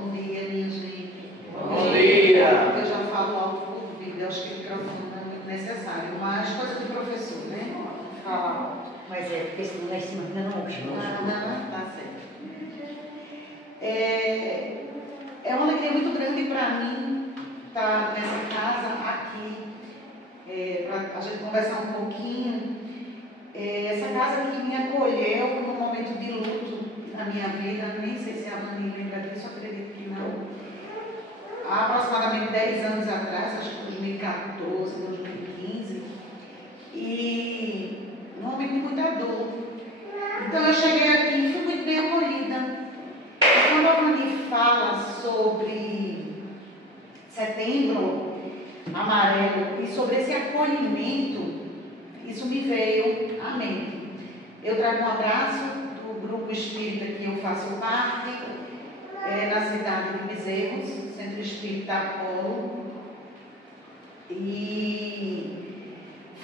Bom dia, minha gente. Bom dia. Eu já falo alto por vídeo, acho que o microfone não é muito necessário, mas coisa do professor, né? Fala alto. Mas é, porque senão lá em cima ainda não ouve. Não, tá certo. É uma alegria muito grande para mim estar nessa casa aqui, para a gente conversar um pouquinho. Essa casa que me acolheu num momento de luto na minha vida, nem sei se a Vani lembra disso, acredito que não. Há aproximadamente 10 anos atrás, acho que 2014, 2015, e um momento de muita dor. Então eu cheguei aqui e fui muito bem acolhida. E quando a Vani fala sobre Setembro Amarelo e sobre esse acolhimento, isso me veio à mente. Eu trago um abraço do grupo espírita que eu faço parte, na cidade de Bezerros, Centro Espírita Apolo. E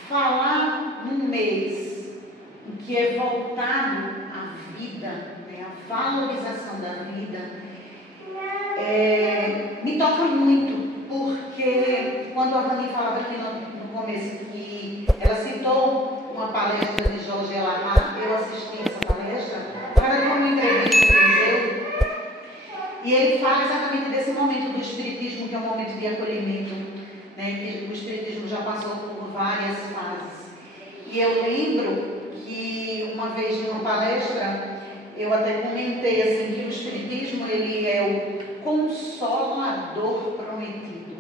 falar num mês em que é voltado à vida, né, a valorização da vida, me toca muito, porque quando a Vani falava aqui no começo que ela citou uma palestra de Jorge Elahá, eu assisti essa palestra, era uma entrevista que ele deu, e ele fala exatamente desse momento do Espiritismo, que é um momento de acolhimento, né, que o Espiritismo já passou por várias fases. E eu lembro que uma vez em uma palestra, eu até comentei assim, que o Espiritismo ele é o consolador prometido.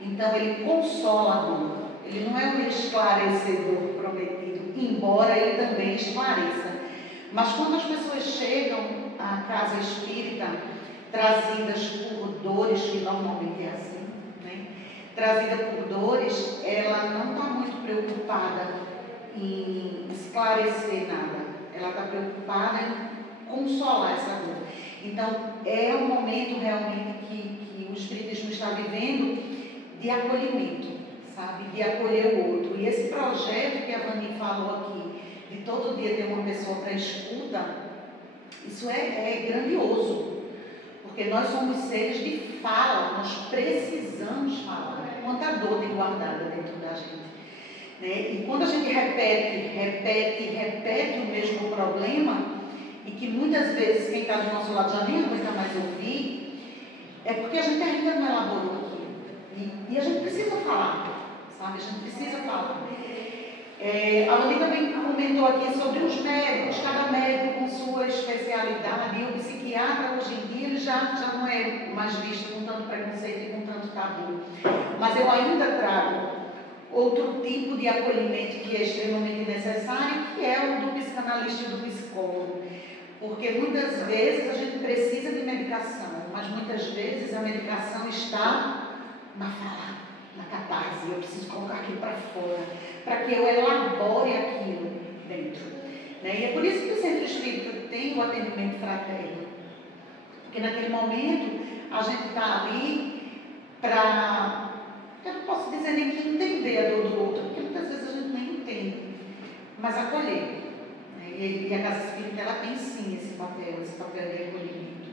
Então ele consola a dor. Ele não é o esclarecedor prometido, embora ele também esclareça. Mas quando as pessoas chegam à casa espírita, trazidas por dores, que normalmente é assim, né? Trazida por dores, ela não está muito preocupada em esclarecer nada. Ela está preocupada em consolar essa dor. Então, é um momento realmente que o Espiritismo está vivendo de acolhimento, sabe? De acolher o outro. E esse projeto que a Vani falou aqui, de todo dia ter uma pessoa para escuta, isso é grandioso. Porque nós somos seres de fala, nós precisamos falar. Quanta dor tem guardada dentro da gente. Né? E quando a gente repete o mesmo problema, e que muitas vezes quem está do nosso lado já nem aguenta mais ouvir, é porque a gente ainda não elaborou aquilo. E a gente precisa falar, sabe? A gente precisa falar. A Vani também comentou aqui sobre os médicos, cada médico com sua especialidade, e o psiquiatra hoje em dia ele já não é mais visto com tanto preconceito e com tanto tabu. Mas eu ainda trago outro tipo de acolhimento que é extremamente necessário, que é o do psicanalista e do psicólogo. Porque muitas vezes a gente precisa de medicação, mas muitas vezes a medicação está na fala, na catarse. Eu preciso colocar aquilo para fora, para que eu elabore aquilo dentro. Né? E é por isso que o Centro Espírita tem o atendimento fraterno. Porque naquele momento a gente está ali para, eu não posso dizer nem que entender a dor do outro, porque muitas vezes a gente nem entende, mas acolher. E a Casa Espírita ela tem sim esse papel de acolhimento.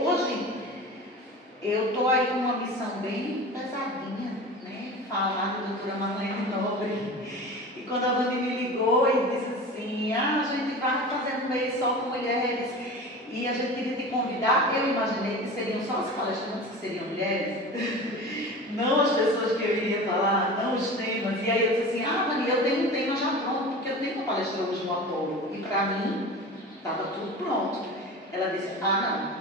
Hoje eu estou aí com uma missão bem pesadinha, né? Falar da doutora Marlene Nobre. E quando a Vani me ligou e disse assim, a gente vai fazer um mês só com mulheres e a gente queria te convidar, eu imaginei que seriam só as palestrantes que seriam mulheres, não as pessoas que eu iria falar, não os temas. E aí eu disse assim, Vani, eu tenho um tema já pronto, porque eu tenho uma palestra hoje no Apolo. E para mim, estava tudo pronto. Ela disse, não,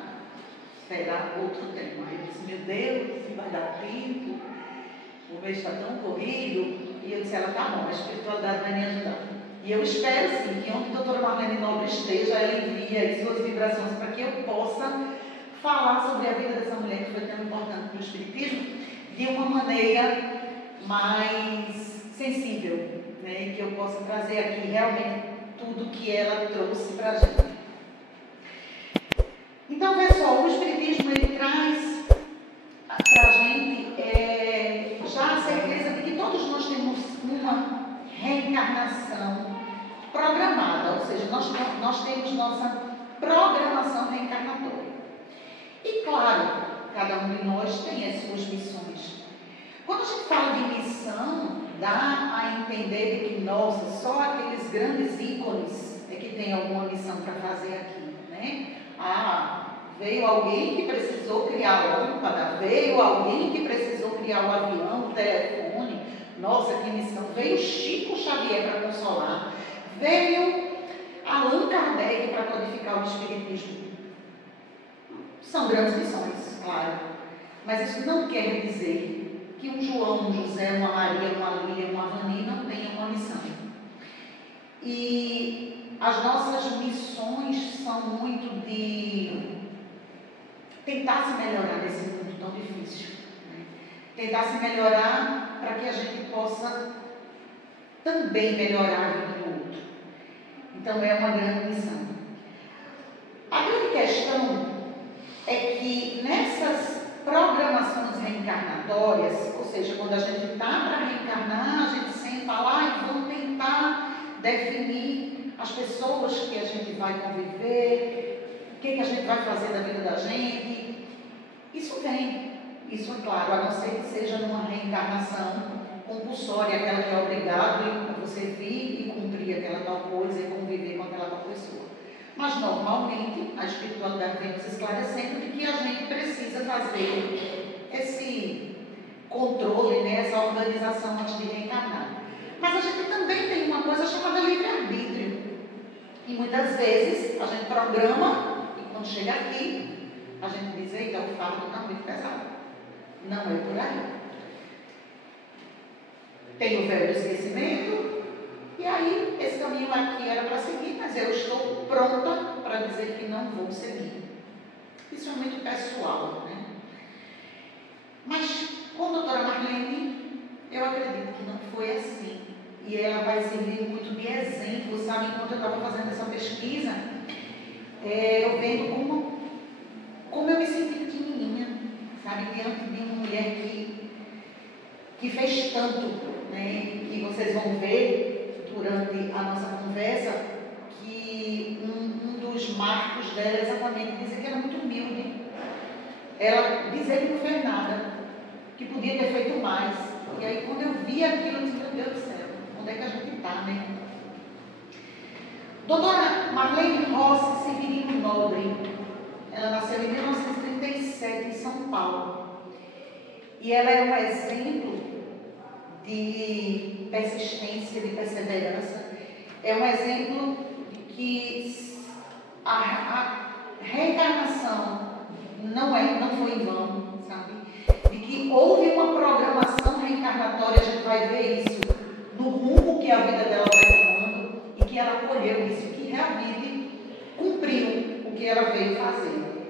será outro tema. Aí eu disse, meu Deus, se vai dar tempo, o mês está tão corrido. E eu disse, ela tá bom, a espiritualidade vai me ajudar. E eu espero sim que onde a doutora Marlene Nobre esteja, ela envie as suas vibrações para que eu possa falar sobre a vida dessa mulher que foi tão importante para o Espiritismo de uma maneira mais sensível, né? E que eu possa trazer aqui realmente tudo que ela trouxe para a gente. Então, pessoal, o Espiritismo ele traz para a gente já a certeza de que todos nós temos uma reencarnação programada, ou seja, nós temos nossa programação reencarnatória. dá a entender de que, nossa, só aqueles grandes ícones é que tem alguma missão para fazer aqui, né? Veio alguém que precisou criar a lâmpada, veio alguém que precisou criar o avião, o telefone, nossa, que missão. Veio Chico Xavier para consolar, veio Allan Kardec para codificar o Espiritismo. São grandes missões, claro, mas isso não quer dizer que um João, um José, uma Maria, uma Lília, uma Vani não tenham uma missão. E as nossas missões são muito de tentar se melhorar nesse mundo tão difícil, né? Tentar se melhorar para que a gente possa também melhorar a vida do outro. Então é uma grande missão. A grande questão é que nessas programações reencarnatórias, ou seja, quando a gente está para reencarnar, a gente senta lá e vamos tentar definir as pessoas que a gente vai conviver, o que a gente vai fazer da vida da gente. Isso vem, isso é claro, a não ser que seja numa reencarnação compulsória, aquela que é obrigado a você vir e cumprir aquela tal coisa e conviver com aquela tal pessoa. Mas normalmente a espiritualidade vem nos esclarecendo de que a gente precisa fazer esse controle, né, essa organização antes de reencarnar. Mas a gente também tem uma coisa chamada livre-arbítrio. E muitas vezes a gente programa e quando chega aqui, a gente diz, eita, o fardo está muito pesado. Não é por aí. Tem o véu do esquecimento, e aí esse caminho aqui era para seguir, mas eu estou pronta para dizer que não vou seguir. Isso é muito pessoal, né? Mas com a doutora Marlene, eu acredito que não foi assim. E ela vai servir muito de exemplo, sabe? Enquanto eu estava fazendo essa pesquisa, eu vendo como eu me senti pequenininha, sabe? Diante de uma mulher que fez tanto, né? Que vocês vão ver durante a nossa conversa, que um dos marcos dela é exatamente dizer que era muito humilde. Ela dizer que não fez nada, que podia ter feito mais. E aí, quando eu vi aquilo, eu disse, meu Deus do céu, onde é que a gente está, né? Doutora Marlene Rossi Severino Nobre, ela nasceu em 1937 em São Paulo. E ela é um exemplo de persistência, de perseverança. É um exemplo de que a reencarnação não foi em vão, sabe? De que houve uma programação reencarnatória, a gente vai ver isso no rumo que a vida dela vai tomando e que ela colheu isso, que realmente cumpriu o que ela veio fazer.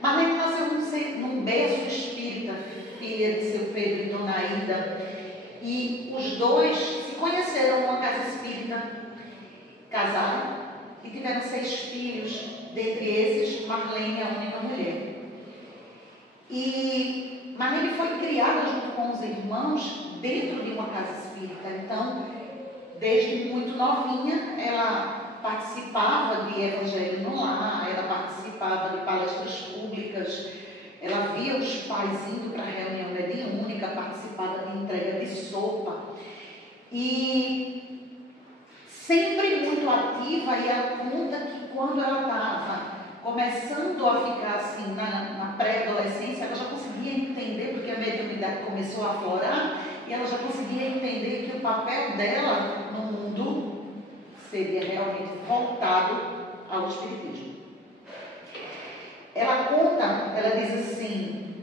Marlene nasceu num berço espírita, filha de seu Pedro e Dona Aida, e os dois se conheceram numa casa espírita, casaram e tiveram 6 filhos, dentre esses Marlene é a única mulher. E Marlene foi criada junto com os irmãos dentro de uma casa espírita, então desde muito novinha ela participava de evangelho no lar, ela participava de palestras públicas, ela via os pais indo para a reunião mediúnica, participava de entrega de sopa e sempre muito ativa. E ela conta que quando ela estava começando a ficar assim na pré-adolescência, ela já conseguia entender, porque a mediunidade começou a aflorar, e ela já conseguia entender que o papel dela no mundo seria realmente voltado ao espiritismo. Ela conta, ela diz assim,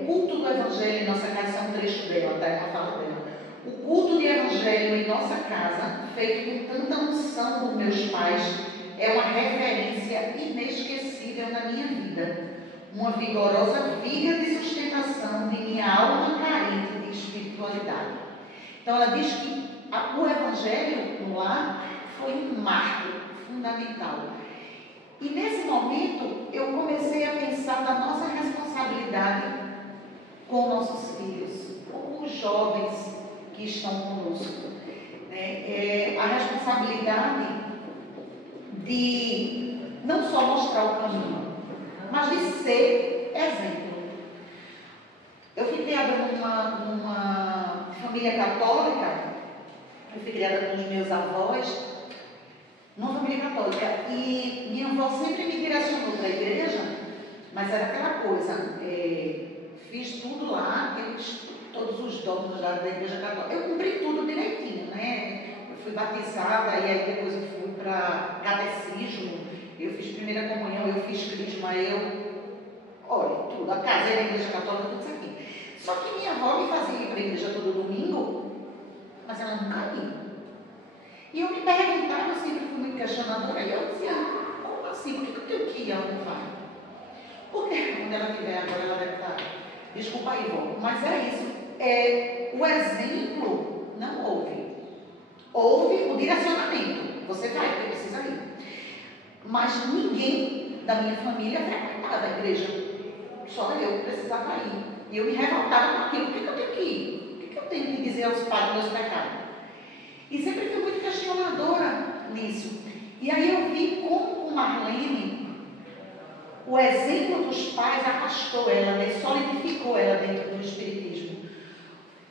o culto do evangelho em nossa casa, é um trecho dela, tá? Ela fala dela. O culto de evangelho em nossa casa, feito com tanta unção dos meus pais, é uma referência inesquecível na minha vida. Uma vigorosa viga de sustentação de minha alma carente de espiritualidade. Então ela diz que o evangelho no lar foi um marco fundamental. E nesse momento eu comecei a pensar na nossa responsabilidade com nossos filhos, com os jovens que estão conosco. A responsabilidade de não só mostrar o caminho, mas de ser exemplo. Eu fui criada numa família católica, eu fui criada com os meus avós, numa família católica, e minha avó sempre me direcionou para a igreja, mas era aquela coisa, fiz tudo lá, todos os dogmas da igreja católica, eu cumpri tudo direitinho, né? Eu fui batizada, e aí depois eu fui para catecismo, eu fiz primeira comunhão, eu fiz crisma, olha, tudo, a casei na igreja católica, tudo isso aqui. Só que minha avó me fazia ir para a igreja todo domingo, mas ela nunca ia. E eu me perguntava, eu sempre fui muito questionadora, e eu dizia, como assim? Por que eu tenho que ir e ela não vai? Porque quando ela estiver agora, ela deve estar, desculpa aí, vó, mas é isso. O exemplo não houve. Houve o direcionamento. Você vai, porque precisa ir. Mas ninguém da minha família frequentava a igreja. Só eu precisava ir. E eu me revoltava com aquilo. Por que eu tenho que ir? O que eu tenho que dizer aos pais dos meus pecados? E sempre fui muito questionadora nisso. E aí eu vi como com Marlene, o exemplo dos pais arrastou ela, né? Solidificou ela dentro do espiritismo.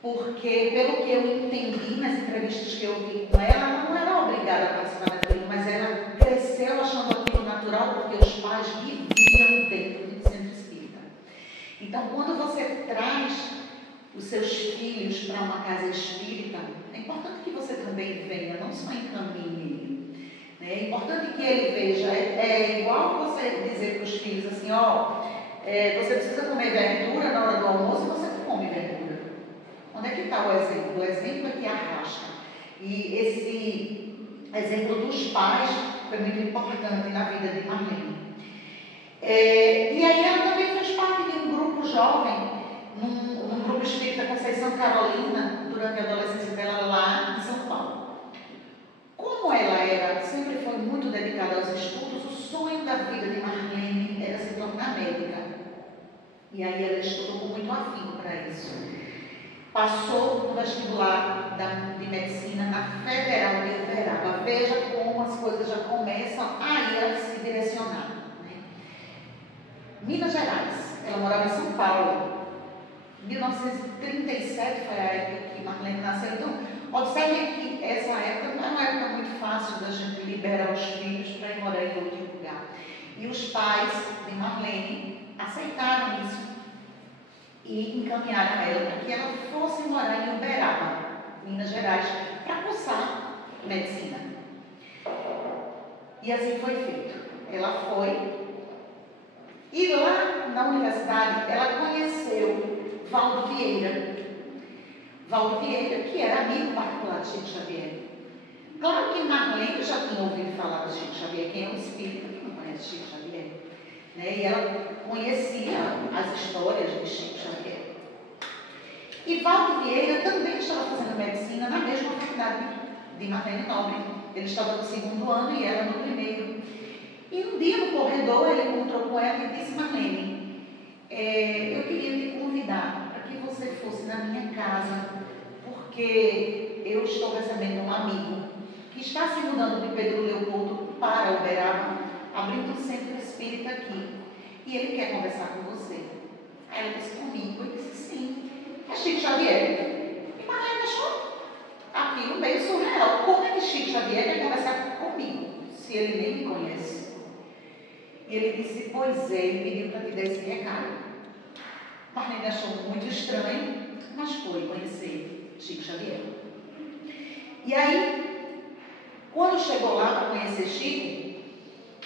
Porque, pelo que eu entendi nas entrevistas que eu vi com ela, ela não era obrigada a participar daquilo, mas ela cresceu achando aquilo natural, porque os pais viviam dentro do centro espírita. Então, quando você traz os seus filhos para uma casa espírita, é importante que você também venha, não só encaminhe. É importante que ele veja. É igual você dizer para os filhos assim, você precisa comer verdura na hora do almoço e você não come verdura. Onde é que está o exemplo? O exemplo é que arrasta. E esse exemplo dos pais foi muito importante na vida de Marlene. E aí ela também fez parte de um grupo jovem, num grupo espírita Conceição Carolina, durante a adolescência dela lá em São Paulo. Como ela sempre foi muito dedicada aos estudos, o sonho da vida de Marlene era se tornar médica. E aí ela estudou com muito afinco para isso. Passou no vestibular de medicina na Federal de Uberaba. Veja como as coisas já começam a ir a se direcionar. Né? Minas Gerais, ela morava em São Paulo. 1937 foi a época que Marlene nasceu. Então, observe que essa época não é uma época muito fácil da gente liberar os filhos para ir morar em outro lugar. E os pais de Marlene aceitaram isso e encaminharam ela para que ela fosse morar em Uberaba, Minas Gerais, para cursar medicina. E assim foi feito. Ela foi. E lá na universidade, ela conheceu Valdo Vieira. Valdo Vieira, que era amigo particular de Chico Xavier. Claro que Marlene já tinha ouvido falar do Chico Xavier. Quem é um espírita que não conhece Chico Xavier? Né? E ela conhecia as histórias de Chico Xavier. E Valdo Vieira também estava fazendo medicina na mesma faculdade de Marlene Nobre. Ele estava no segundo ano e ela no primeiro. E um dia no corredor ele encontrou com ela e disse: Marlene, eu queria te convidar para que você fosse na minha casa, porque eu estou recebendo um amigo que está se mudando de Pedro Leopoldo para Uberaba, abrindo um centro espírita aqui. E ele quer conversar com você. Aí ela disse: comigo? Eu disse: sim. É Chico Xavier. E Marlene achou aquilo meio surreal. Como é que Chico Xavier quer conversar comigo, se ele nem me conhece? E ele disse: pois é, ele pediu para te dar esse recado. Marlene achou muito estranho, mas foi conhecer Chico Xavier. E aí, quando chegou lá para conhecer Chico,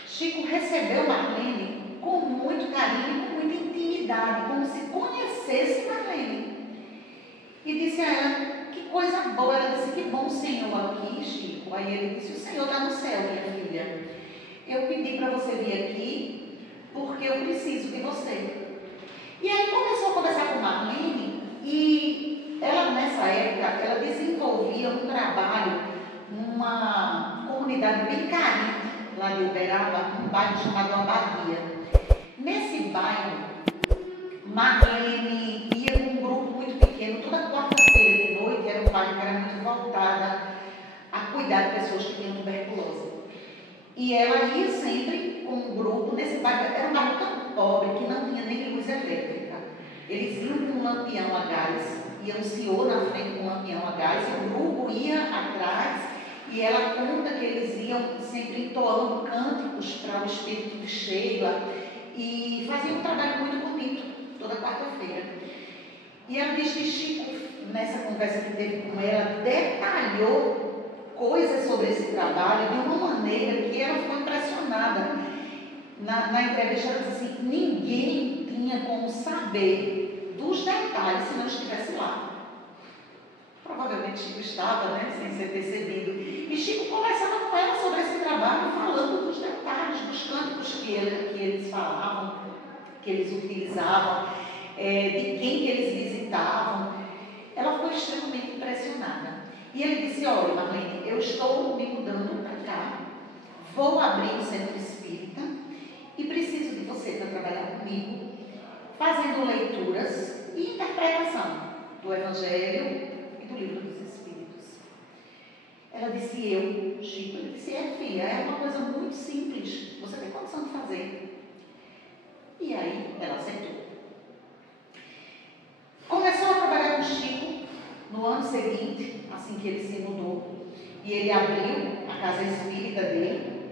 Chico recebeu Marlene com muito carinho, com muita intimidade, como se conhecesse Marlene. E disse a ela: que coisa boa. Ela disse: que bom Senhor aqui, Chico. Aí ele disse: o Senhor está no céu, minha filha. Eu pedi para você vir aqui porque eu preciso de você. E aí começou a conversar com Marlene e ela, nessa época, ela desenvolvia um trabalho numa comunidade bem carente lá de Uberaba, um bairro chamado Abadia. Nesse bairro, Marlene ia com um grupo muito pequeno, toda quarta-feira de noite. Era um bairro que era muito voltada a cuidar de pessoas que tinham tuberculose. E ela ia sempre com um grupo nesse bairro. Era um bairro tão pobre que não tinha nem luz elétrica. Eles iam com um lampião a gás ia um senhor na frente com um lampião a gás, e o grupo ia atrás, e ela conta que eles iam sempre entoando cânticos para o espírito de Sheila, e faziam um trabalho muito bonito, toda quarta-feira. E ela diz que Chico, nessa conversa que teve com ela, detalhou coisas sobre esse trabalho de uma maneira que ela ficou impressionada. Na entrevista ela disse assim, ninguém tinha como saber dos detalhes se não estivesse lá. Provavelmente Chico estava, né, sem ser percebido. E Chico conversava com ela sobre esse trabalho, falando dos detalhes, dos cânticos que eles falavam, que eles utilizavam, de quem que eles visitavam. Ela ficou extremamente impressionada. E ele disse, olha, Marlene, eu estou me mudando para cá, vou abrir um centro espírita e preciso de você para trabalhar comigo, fazendo leituras e interpretação do Evangelho e do Livro dos Espíritos. Ela disse, Chico, ele disse, filha, é uma coisa muito simples, você tem condição de fazer. E aí ela aceitou. Começou a trabalhar com Chico no ano seguinte, assim que ele se mudou, e ele abriu a casa espírita dele,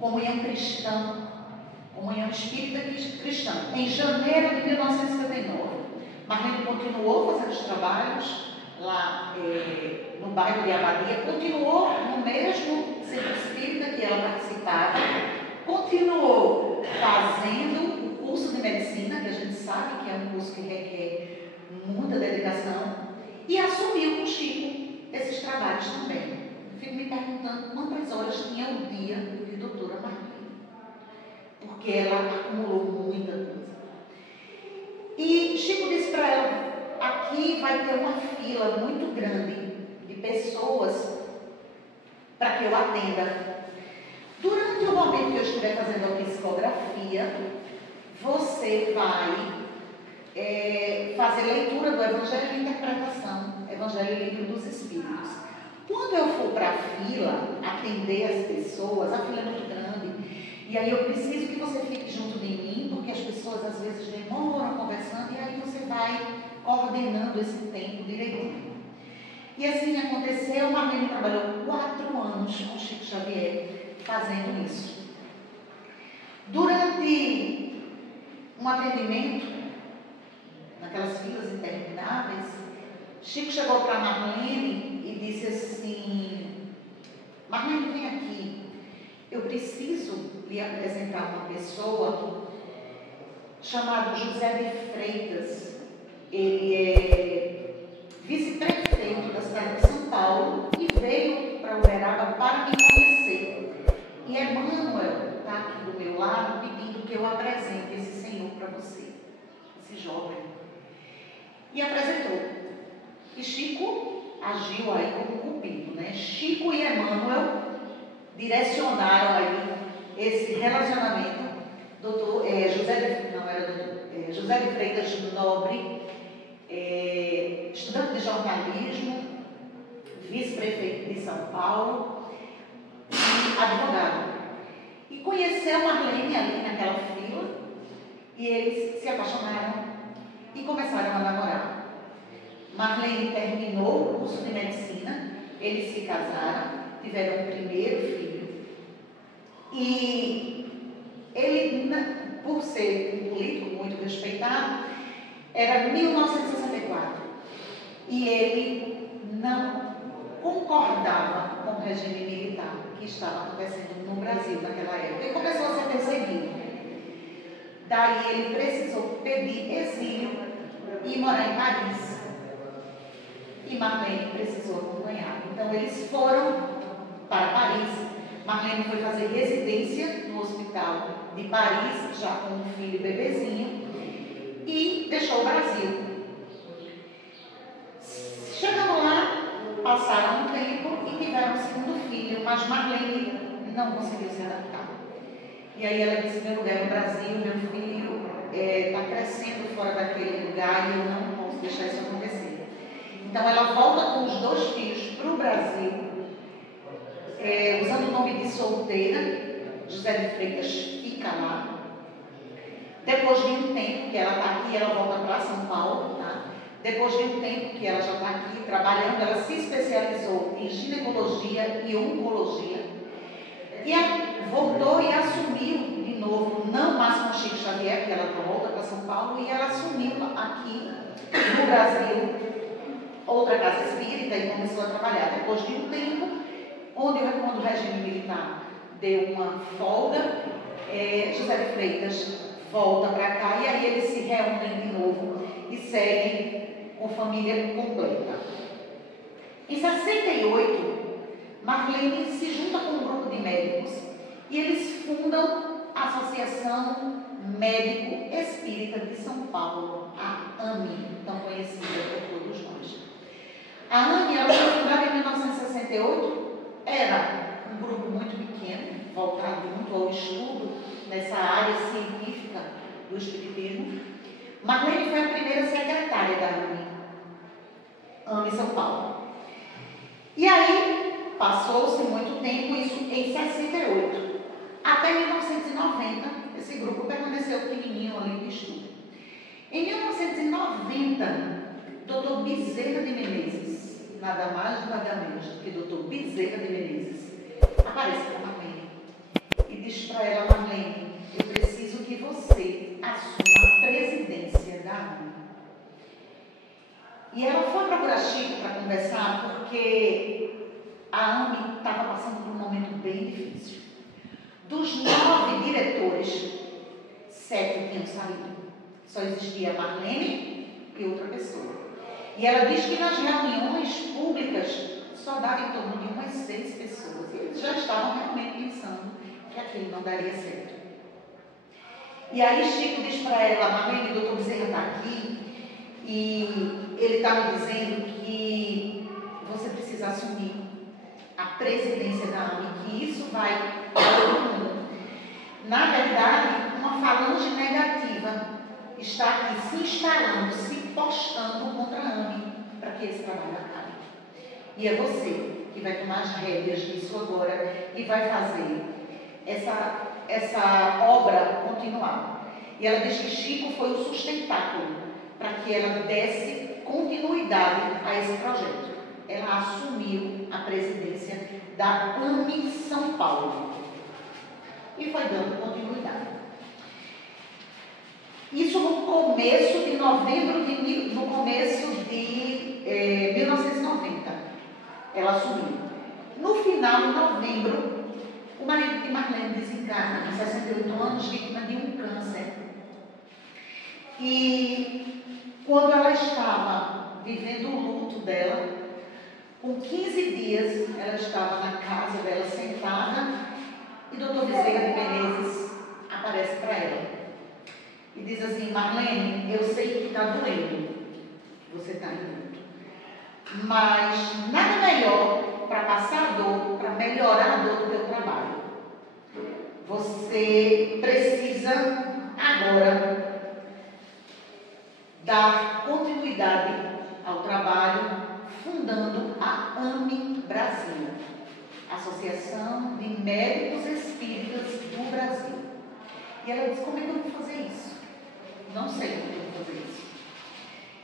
Comunhão Cristã, Comunhão Espírita Cristã, em janeiro de 1959. Marlene continuou fazendo os trabalhos lá no bairro de Abadia, continuou no mesmo centro espírita que ela participava, continuou fazendo o curso de medicina, que a gente sabe que é um curso que requer muita dedicação, e assumiu com Chico esses trabalhos também. Fico me perguntando quantas horas tinha o dia de doutora Marlene, porque ela acumulou muita coisa. E Chico disse para ela, aqui vai ter uma fila muito grande de pessoas para que eu atenda. Durante o momento que eu estiver fazendo a psicografia, você vai fazer leitura do Evangelho e interpretação, Evangelho e Livro dos Espíritos. Quando eu for para a fila atender as pessoas, a fila é muito grande, e aí eu preciso que você fique junto de mim, porque as pessoas às vezes demoram conversando, e aí você vai coordenando esse tempo direitinho. E assim aconteceu, Marlene trabalhou 4 anos com Chico Xavier fazendo isso. Durante um atendimento, naquelas filas intermináveis, Chico chegou para Marlene e disse assim, Marlene, vem aqui, eu preciso lhe apresentar uma pessoa chamada José de Freitas. Ele é vice-prefeito da cidade de São Paulo e veio para Uberaba para me conhecer. E Emmanuel está aqui do meu lado pedindo que eu apresente esse senhor para você, esse jovem. E apresentou. E Chico agiu aí como cupido, né? Chico e Emmanuel direcionaram aí esse relacionamento. José de Freitas Nobre, estudante de jornalismo, vice-prefeito de São Paulo e advogado. E conheceu Marlene ali naquela fila e eles se apaixonaram e começaram a namorar. Marlene terminou o curso de medicina, eles se casaram, tiveram o primeiro filho. E ele, por ser um político muito respeitado, era 1964. E ele não concordava com o regime militar que estava acontecendo no Brasil naquela época. E começou a ser perseguido. Daí ele precisou pedir exílio e morar em Paris. E Marlene precisou acompanhar. Então eles foram para Paris. Marlene foi fazer residência no hospital de Paris, já com um filho bebezinho, e deixou o Brasil. Chegando lá, passaram um tempo e tiveram um segundo filho, mas Marlene não conseguiu se adaptar. E aí ela disse, meu lugar é no Brasil, meu filho está crescendo fora daquele lugar e eu não posso deixar isso acontecer. Então ela volta com os 2 filhos para o Brasil, usando o nome de solteira. José de Freitas fica lá. Depois de um tempo que ela está aqui, ela volta para São Paulo, tá? Depois de um tempo que ela já está aqui trabalhando, ela se especializou em ginecologia e oncologia. E ela voltou e assumiu de novo, não mais com Chico Xavier, porque ela volta para São Paulo, e ela assumiu aqui no Brasil outra casa espírita e começou a trabalhar. Depois de um tempo, quando o regime militar deu uma folga, José de Freitas volta para cá e aí eles se reúnem de novo e seguem com família completa. Em 68, Marlene se junta com um grupo de médicos e eles fundam a Associação Médico Espírita de São Paulo, a AME, tão conhecida por todos nós. A AME, ela foi fundada em 1968, era um grupo muito pequeno, voltado muito ao estudo nessa área científica do espiritismo. Marlene foi a primeira secretária da AME São Paulo. E aí, passou-se muito tempo, isso em 68. Até 1990, esse grupo permaneceu pequenininho ali de estudo. Em 1990, Dr. Bezerra de Menezes, nada mais, nada menos do que Dr. Bezerra de Menezes, aparece para Marlene e diz para ela: Marlene, eu preciso que você assuma a presidência da AME. E ela foi procurar Chico para conversar porque a AME estava passando por um momento bem difícil. Dos 9 diretores, 7 tinham saído. Só existia Marlene e outra pessoa. E ela diz que nas reuniões públicas só dava em torno de umas 6 pessoas. E eles já estavam realmente pensando que aquilo não daria certo. E aí Chico diz para ela: Marlene, o doutor Bezerra está aqui e ele está me dizendo que você precisa assumir a presidência da AME, que isso vai para todo mundo. Na verdade, uma falange negativa está aqui se instalando, se postando contra a AME para que esse trabalho acabe. E é você que vai tomar as rédeas disso agora e vai fazer essa obra continuar. E ela diz que Chico foi o sustentáculo para que ela desse continuidade a esse projeto. Ela assumiu a presidência da AME São Paulo e foi dando continuidade. Isso no começo de novembro de 1990. Ela assumiu. No final de novembro, o marido de Marlene desencarna, com 68 anos, vítima de um câncer. E quando ela estava vivendo o luto dela, com 15 dias, ela estava na casa dela sentada e o doutor Bezerra de Menezes aparece para ela e diz assim: Marlene, eu sei que está doendo, você está em luto, mas nada melhor para passar a dor, para melhorar a dor do teu trabalho. Você precisa agora dar continuidade ao trabalho fundando a AME Brasil, Associação de Médicos Espíritas do Brasil. E ela diz: como é que eu vou fazer isso? Não sei como eu vou fazer isso.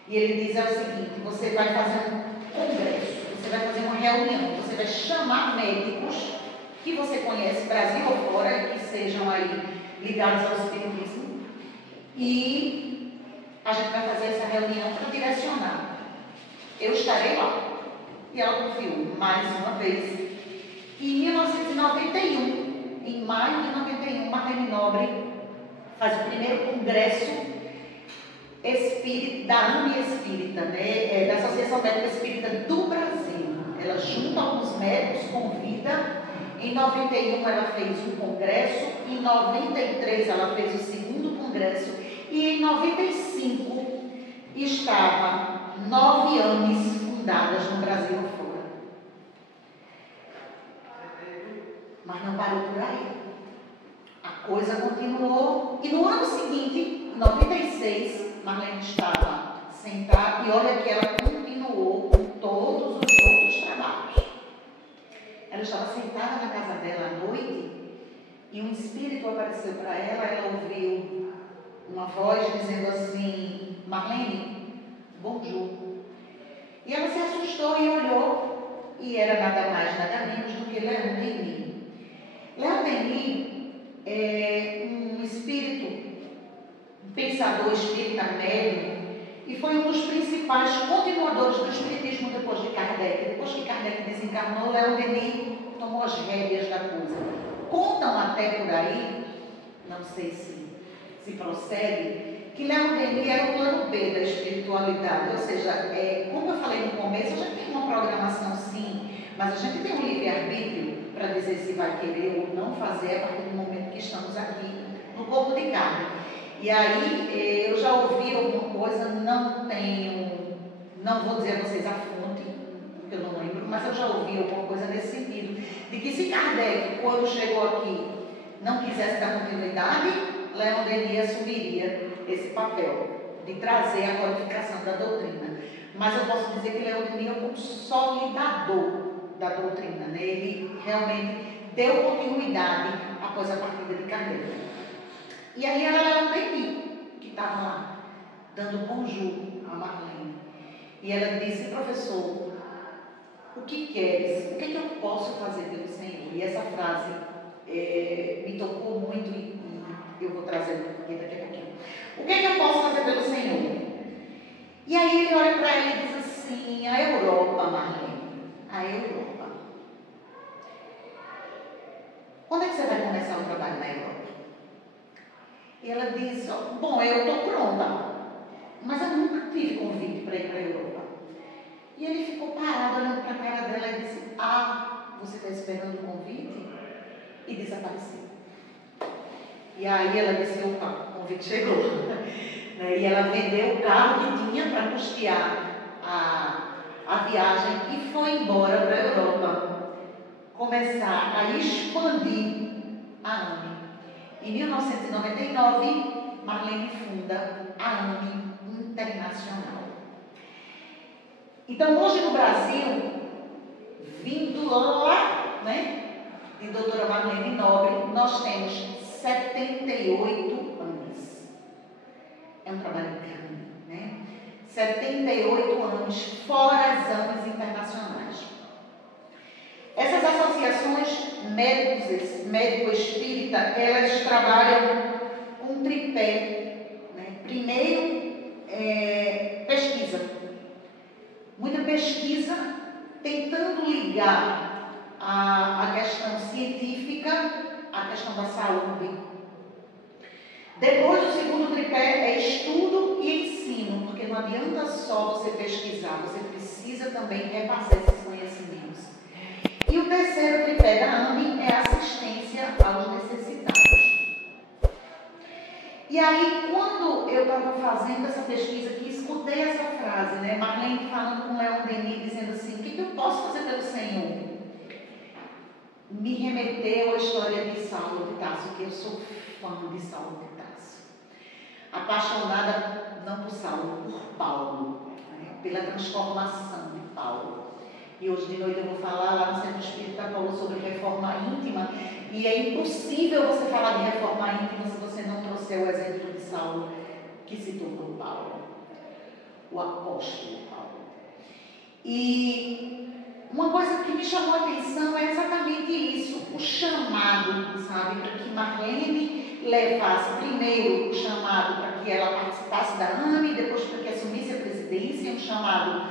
E ele diz: é o seguinte, você vai fazer um congresso, você vai fazer uma reunião, você vai chamar médicos que você conhece, Brasil ou fora, que sejam aí ligados ao espiritismo, e a gente vai fazer essa reunião para direcionar. Eu estarei lá. E ela confiou mais uma vez. E em 1991, em maio de 91, Marlene Nobre faz o primeiro congresso espírita, da AME Espírita, né? Da Associação Médica Espírita do Brasil. Ela junta alguns médicos, convida. Em 91 ela fez um congresso, em 93 ela fez o segundo congresso e em 95 estava 9 AMEs fundadas no Brasil afora. Mas não parou por aí. A coisa continuou e no ano seguinte, em 96, Marlene estava sentada e olha que ela continuou com todos os outros trabalhos. Ela estava sentada na casa dela à noite e um espírito apareceu para ela, ela ouviu uma voz dizendo assim: Marlene, bonjour. E ela se assustou e olhou, e era nada mais, nada menos do que Leon Denis. Leon Denis é um espírito, um pensador espírita médium, e foi um dos principais continuadores do espiritismo depois de Kardec. Depois que Kardec desencarnou, Leon Denis tomou as rédeas da coisa. Contam até por aí, não sei se procede, que Leon Denis era o plano B da espiritualidade. Ou seja, como eu falei no começo, a gente tem uma programação sim, mas a gente tem um livre-arbítrio para dizer se vai querer ou não fazer a partir do momento que estamos aqui no corpo de carne. E aí, eu já ouvi alguma coisa, não vou dizer a vocês a fonte, porque eu não lembro, mas eu já ouvi alguma coisa nesse sentido, de que se Kardec, quando chegou aqui, não quisesse dar continuidade, Leon Denis assumiria esse papel de trazer a codificação da doutrina. Mas eu posso dizer que Leon Denis é um consolidador da doutrina, né? Ele realmente deu continuidade após a partida de Kardec. E aí era Leon Denis que estava lá, dando bonjour a Marlene. E ela disse: professor, o que queres? O que é que eu posso fazer pelo Senhor? E essa frase me tocou muito e eu vou trazer aqui daqui a pouquinho. O que é que eu posso fazer pelo Senhor? E aí ele olha para ela e diz assim: a Europa, Marlene, a Europa. Quando é que você vai começar o trabalho na Europa? E ela diz: bom, eu estou pronta, mas eu nunca tive convite para ir para a Europa. E ele ficou parado olhando para a cara dela e disse: você está esperando o convite? E desapareceu. E aí ela disse: opa, o convite chegou. E ela vendeu o carro que tinha para custear a viagem e foi embora para a Europa, começar a expandir a AME. Em 1999, Marlene funda a AME Internacional. Então, hoje no Brasil, vindo lá, de doutora Marlene Nobre, nós temos 78 anos. É um trabalho grande, 78 anos, fora as AMEs internacionais. Essas associações médico-espírita, elas trabalham com um tripé. Primeiro, pesquisa. Muita pesquisa tentando ligar a questão científica à questão da saúde. Depois, o segundo tripé é estudo e ensino, porque não adianta só você pesquisar, você precisa também repassar esses conhecimentos. E o terceiro tripé da AME é assistência aos necessitados. E aí, quando eu estava fazendo essa pesquisa aqui, escutei essa frase, Marlene falando com Leon Denis, dizendo assim: o que eu posso fazer pelo Senhor? Me remeteu à história de Saulo de Tarso, que eu sou fã de Saulo de Tarso. Apaixonada não por Saulo, por Paulo, pela transformação de Paulo. E hoje de noite eu vou falar lá no Centro Espírita Paulo sobre reforma íntima. E é impossível você falar de reforma íntima se você não trouxer o exemplo de Saulo, que se tornou Paulo, o apóstolo Paulo. E uma coisa que me chamou a atenção é exatamente isso, o chamado, sabe, para que Marlene levasse primeiro o chamado para que ela participasse da AME, depois para que assumisse a presidência, um chamado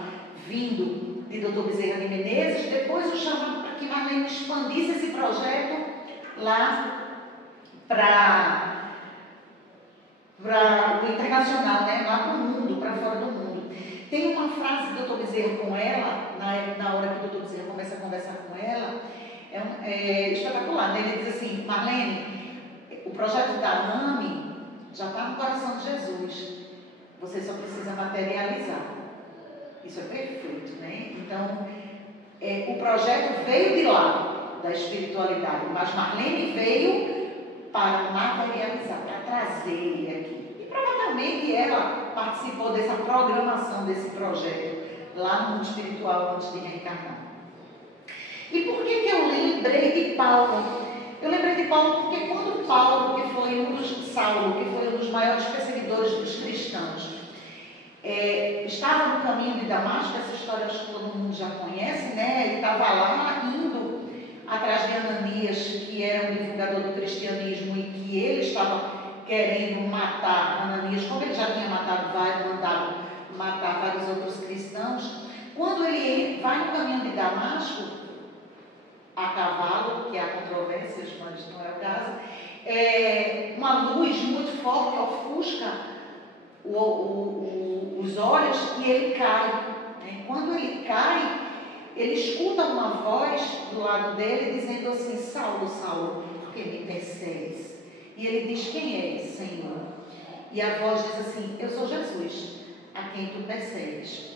vindo de Dr. Bezerra de Menezes, depois o chamado para que Marlene expandisse esse projeto lá para o internacional, lá para o mundo, para fora do mundo. Tem uma frase do Dr. Bezerra com ela, na hora que o Dr. Bezerra começa a conversar com ela, é espetacular. Ele diz assim: Marlene, o projeto da AME já está no coração de Jesus, você só precisa materializar. Isso é perfeito, Então, o projeto veio de lá, da espiritualidade, mas Marlene veio para materializar, para trazer ele aqui. E provavelmente ela participou dessa programação desse projeto lá no mundo espiritual antes de reencarnar. E por que eu lembrei de Paulo? Eu lembrei de Paulo porque quando Saulo, que foi um dos maiores perseguidores dos cristãos. Estava no caminho de Damasco, essa história acho que todo mundo já conhece, né? Ele estava lá indo atrás de Ananias, que era um divulgador do cristianismo e que ele estava querendo matar Ananias, como ele já tinha mandado matar vários outros cristãos. Quando ele vai no caminho de Damasco, a cavalo, que é a controvérsia, mas não é o caso, uma luz muito forte ofusca os olhos e ele cai. Né? Quando ele cai, ele escuta uma voz do lado dele dizendo assim: Saulo, Saulo, por que me persegues? E ele diz: quem és, Senhor? E a voz diz assim: eu sou Jesus, a quem tu persegues.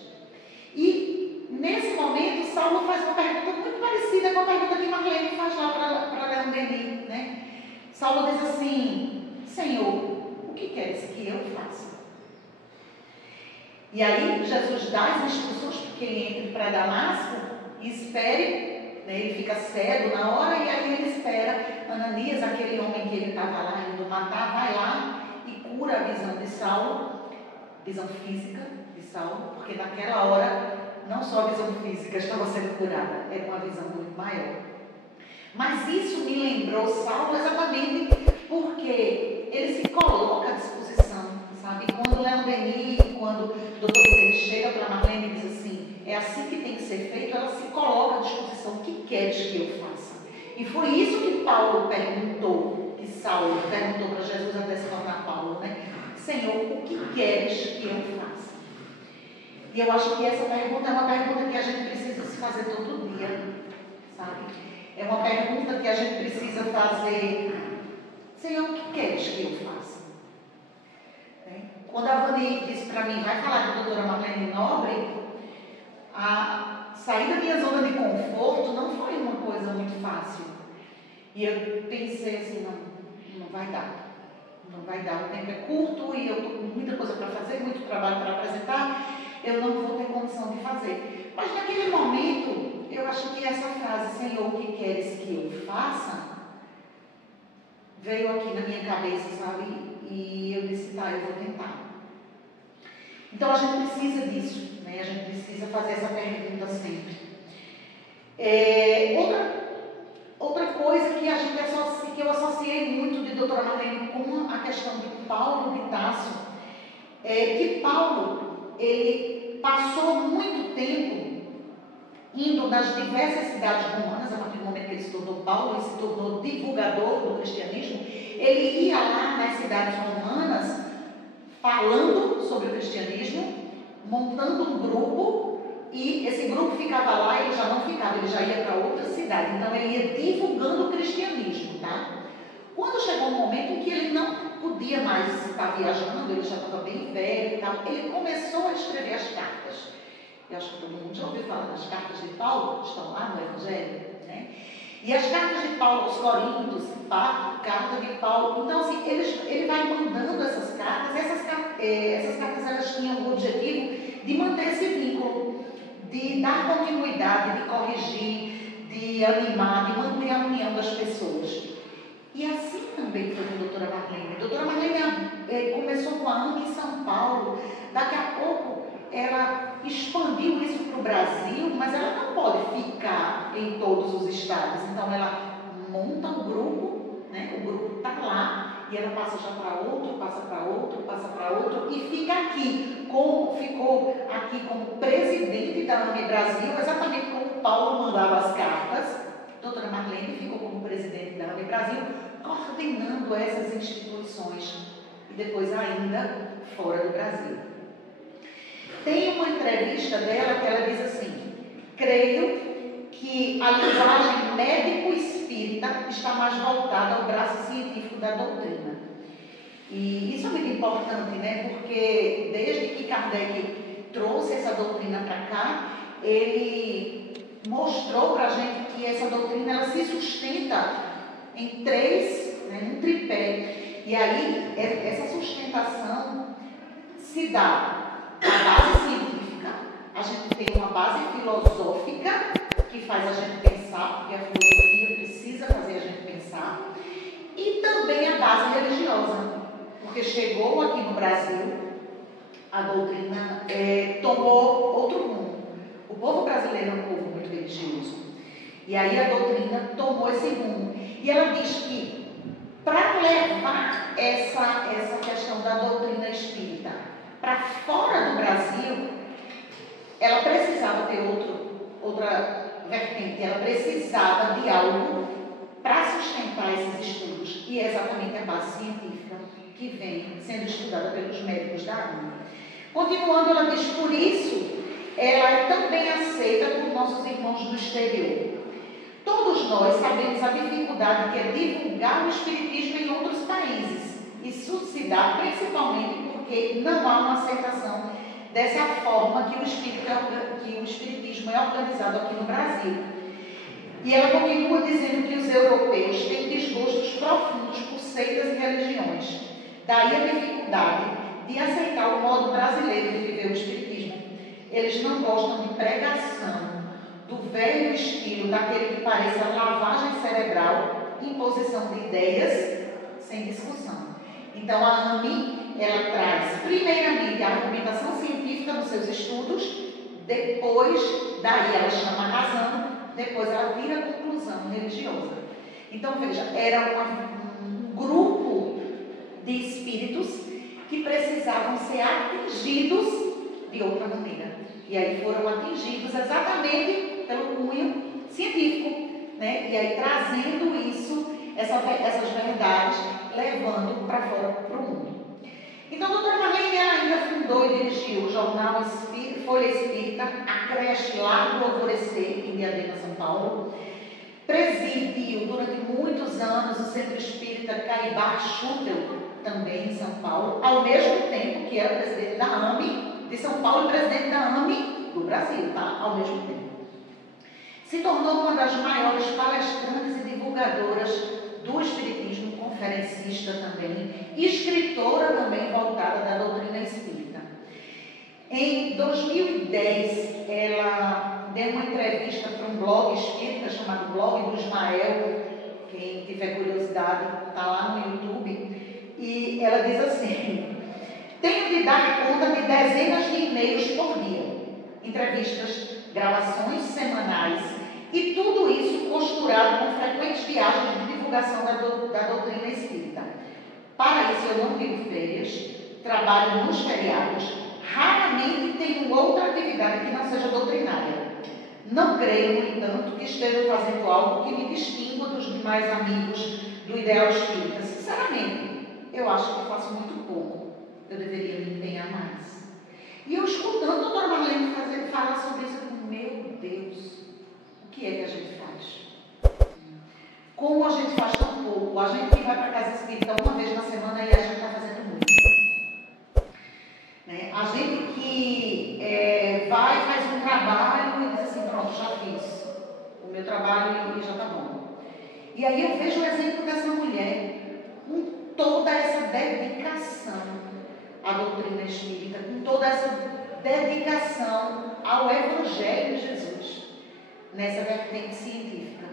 E nesse momento, Saulo faz uma pergunta muito parecida com a pergunta que Marlene faz lá para Leon Denis, né? Saulo diz assim: Senhor, o que queres que eu faça? E aí Jesus dá as instruções para que ele entre para Damasco e espere, né? Ele fica cego na hora e aí ele espera. Ananias, aquele homem que ele estava lá indo matar, vai lá e cura a visão de Saulo, visão física de Saulo, porque naquela hora não só a visão física estava sendo curada, era uma visão muito maior. Mas isso me lembrou Saulo exatamente porque ele se coloca à disposição, sabe? Quando Leon Denis, quando o doutor Bezerra chega para Marlene e diz assim: é assim que tem que ser feito, ela se coloca à disposição: o que queres que eu faça? E foi isso que Paulo perguntou, que Saulo perguntou para Jesus até se tornar Paulo, né? Senhor, o que queres que eu faça? E eu acho que essa pergunta é uma pergunta que a gente precisa se fazer todo dia, sabe? É uma pergunta que a gente precisa fazer: Senhor, o que queres que eu faça? Quando a Vani disse para mim: vai falar com a doutora Marlene Nobre, a sair da minha zona de conforto não foi uma coisa muito fácil. E eu pensei assim: não vai dar. Não vai dar, o tempo é curto e eu estou com muita coisa para fazer, muito trabalho para apresentar, eu não vou ter condição de fazer. Mas naquele momento, eu acho que essa frase, Senhor, o que queres que eu faça, veio aqui na minha cabeça, sabe? E eu disse: tá, eu vou tentar. Então a gente precisa disso, né? A gente precisa fazer essa pergunta sempre. Outra coisa que que eu associei muito de doutora Marlene com a questão de Paulo de Tarso, é que Paulo, ele passou muito tempo indo nas diversas cidades romanas. A partir do momento que ele se tornou Paulo, ele se tornou divulgador do cristianismo. Ele ia lá nas cidades romanas falando sobre o cristianismo, montando um grupo, e esse grupo ficava lá, ele já não ficava, ele já ia para outra cidade. Então ele ia divulgando o cristianismo, tá? Quando chegou um momento em que ele não podia mais estar viajando, ele já estava bem velho e tal, ele começou a escrever as cartas. Eu acho que todo mundo já ouviu falar das cartas de Paulo, estão lá no Evangelho, né? E as cartas de Paulo aos Coríntios, carta de Paulo. Então, assim, ele vai mandando essas cartas. Essas cartas elas tinham o objetivo de manter esse vínculo, de dar continuidade, de corrigir, de animar, de manter a união das pessoas. E assim também foi com a doutora Marlene. A doutora Marlene começou com a AMA em São Paulo. Daqui a pouco ela expandiu isso para o Brasil, mas ela não pode ficar em todos os estados. Então ela monta um grupo, né? O grupo está lá e ela passa já para outro, passa para outro, passa para outro e fica aqui, ficou aqui como presidente da AME Brasil, exatamente como Paulo mandava as cartas. A doutora Marlene ficou como presidente da AME Brasil, coordenando essas instituições e depois ainda fora do Brasil. Tem uma entrevista dela que ela diz assim: creio que a linguagem médico-espírita está mais voltada ao braço científico da doutrina. E isso é muito importante, né? Porque desde que Kardec trouxe essa doutrina para cá, ele mostrou para a gente que essa doutrina ela se sustenta em três, né, um tripé. E aí, essa sustentação se dá a base científica, a gente tem uma base filosófica que faz a gente pensar, porque a filosofia precisa fazer a gente pensar, e também a base religiosa, porque porque chegou aqui no Brasil, a doutrina tomou outro rumo. O povo brasileiro é um povo muito religioso. E aí a doutrina tomou esse rumo. E ela diz que, para levar essa questão da doutrina espírita para fora do Brasil, ela precisava ter outra vertente, ela precisava de algo para sustentar esses estudos. E é exatamente a base científica que vem sendo estudada pelos médicos da AME. Continuando, ela diz, por isso, ela é também aceita por nossos irmãos do exterior. Todos nós sabemos a dificuldade que é divulgar o espiritismo em outros países. Isso se dá principalmente porque não há uma aceitação dessa forma que o espiritismo é organizado aqui no Brasil. E ela continua dizendo que os europeus têm desgostos profundos por seitas e religiões. Daí a dificuldade de aceitar o modo brasileiro de viver o espiritismo. Eles não gostam de pregação, do velho estilo, daquele que pareça lavagem cerebral, imposição de ideias, sem discussão. Então, a AME, ela traz, primeiramente, a argumentação científica nos seus estudos, depois, daí ela chama a razão, depois ela tira a conclusão religiosa. Então, veja, era um grupo de espíritos que precisavam ser atingidos de outra maneira. E aí foram atingidos exatamente pelo cunho científico, né? E aí trazendo isso, essas verdades, levando para fora para o mundo. Então, a doutora Marlene, ela ainda fundou e dirigiu o jornal Folha Espírita, a creche Largo Alvorecer, em Diadema, São Paulo. Presidiu durante muitos anos o Centro Espírita Caibar Schutel, também em São Paulo, ao mesmo tempo que era presidente da AME de São Paulo e presidente da AME do Brasil, tá? Ao mesmo tempo. Se tornou uma das maiores palestrantes e divulgadoras do espiritismo, conferencista também, e escritora também voltada da doutrina espírita. Em 2010, ela deu uma entrevista para um blog espírita chamado Blog do Ismael. Quem tiver curiosidade, está lá no YouTube. E ela diz assim: tenho de dar conta de dezenas de e-mails por dia, entrevistas, gravações semanais e tudo isso costurado com frequentes viagens de divulgação da doutrina espírita. Para isso eu não tiro férias, trabalho nos feriados, raramente tenho outra atividade que não seja doutrinária. Não creio, no entanto, que esteja fazendo algo que me distingua dos demais amigos do ideal espírita. Sinceramente, eu acho que eu faço muito pouco. Eu deveria me empenhar mais. E eu escutando a doutora Marlene falar sobre isso, eu digo, meu Deus, o que é que a gente faz? Como a gente faz tão pouco? A gente vai para a casa espírita uma vez na semana e a gente está fazendo muito. Né? A gente que vai, faz um trabalho e diz assim, pronto, já fiz o meu trabalho e já está bom. E aí eu vejo o exemplo dessa mulher com toda essa dedicação à doutrina espírita, com toda essa dedicação ao Evangelho de Jesus, nessa vertente científica.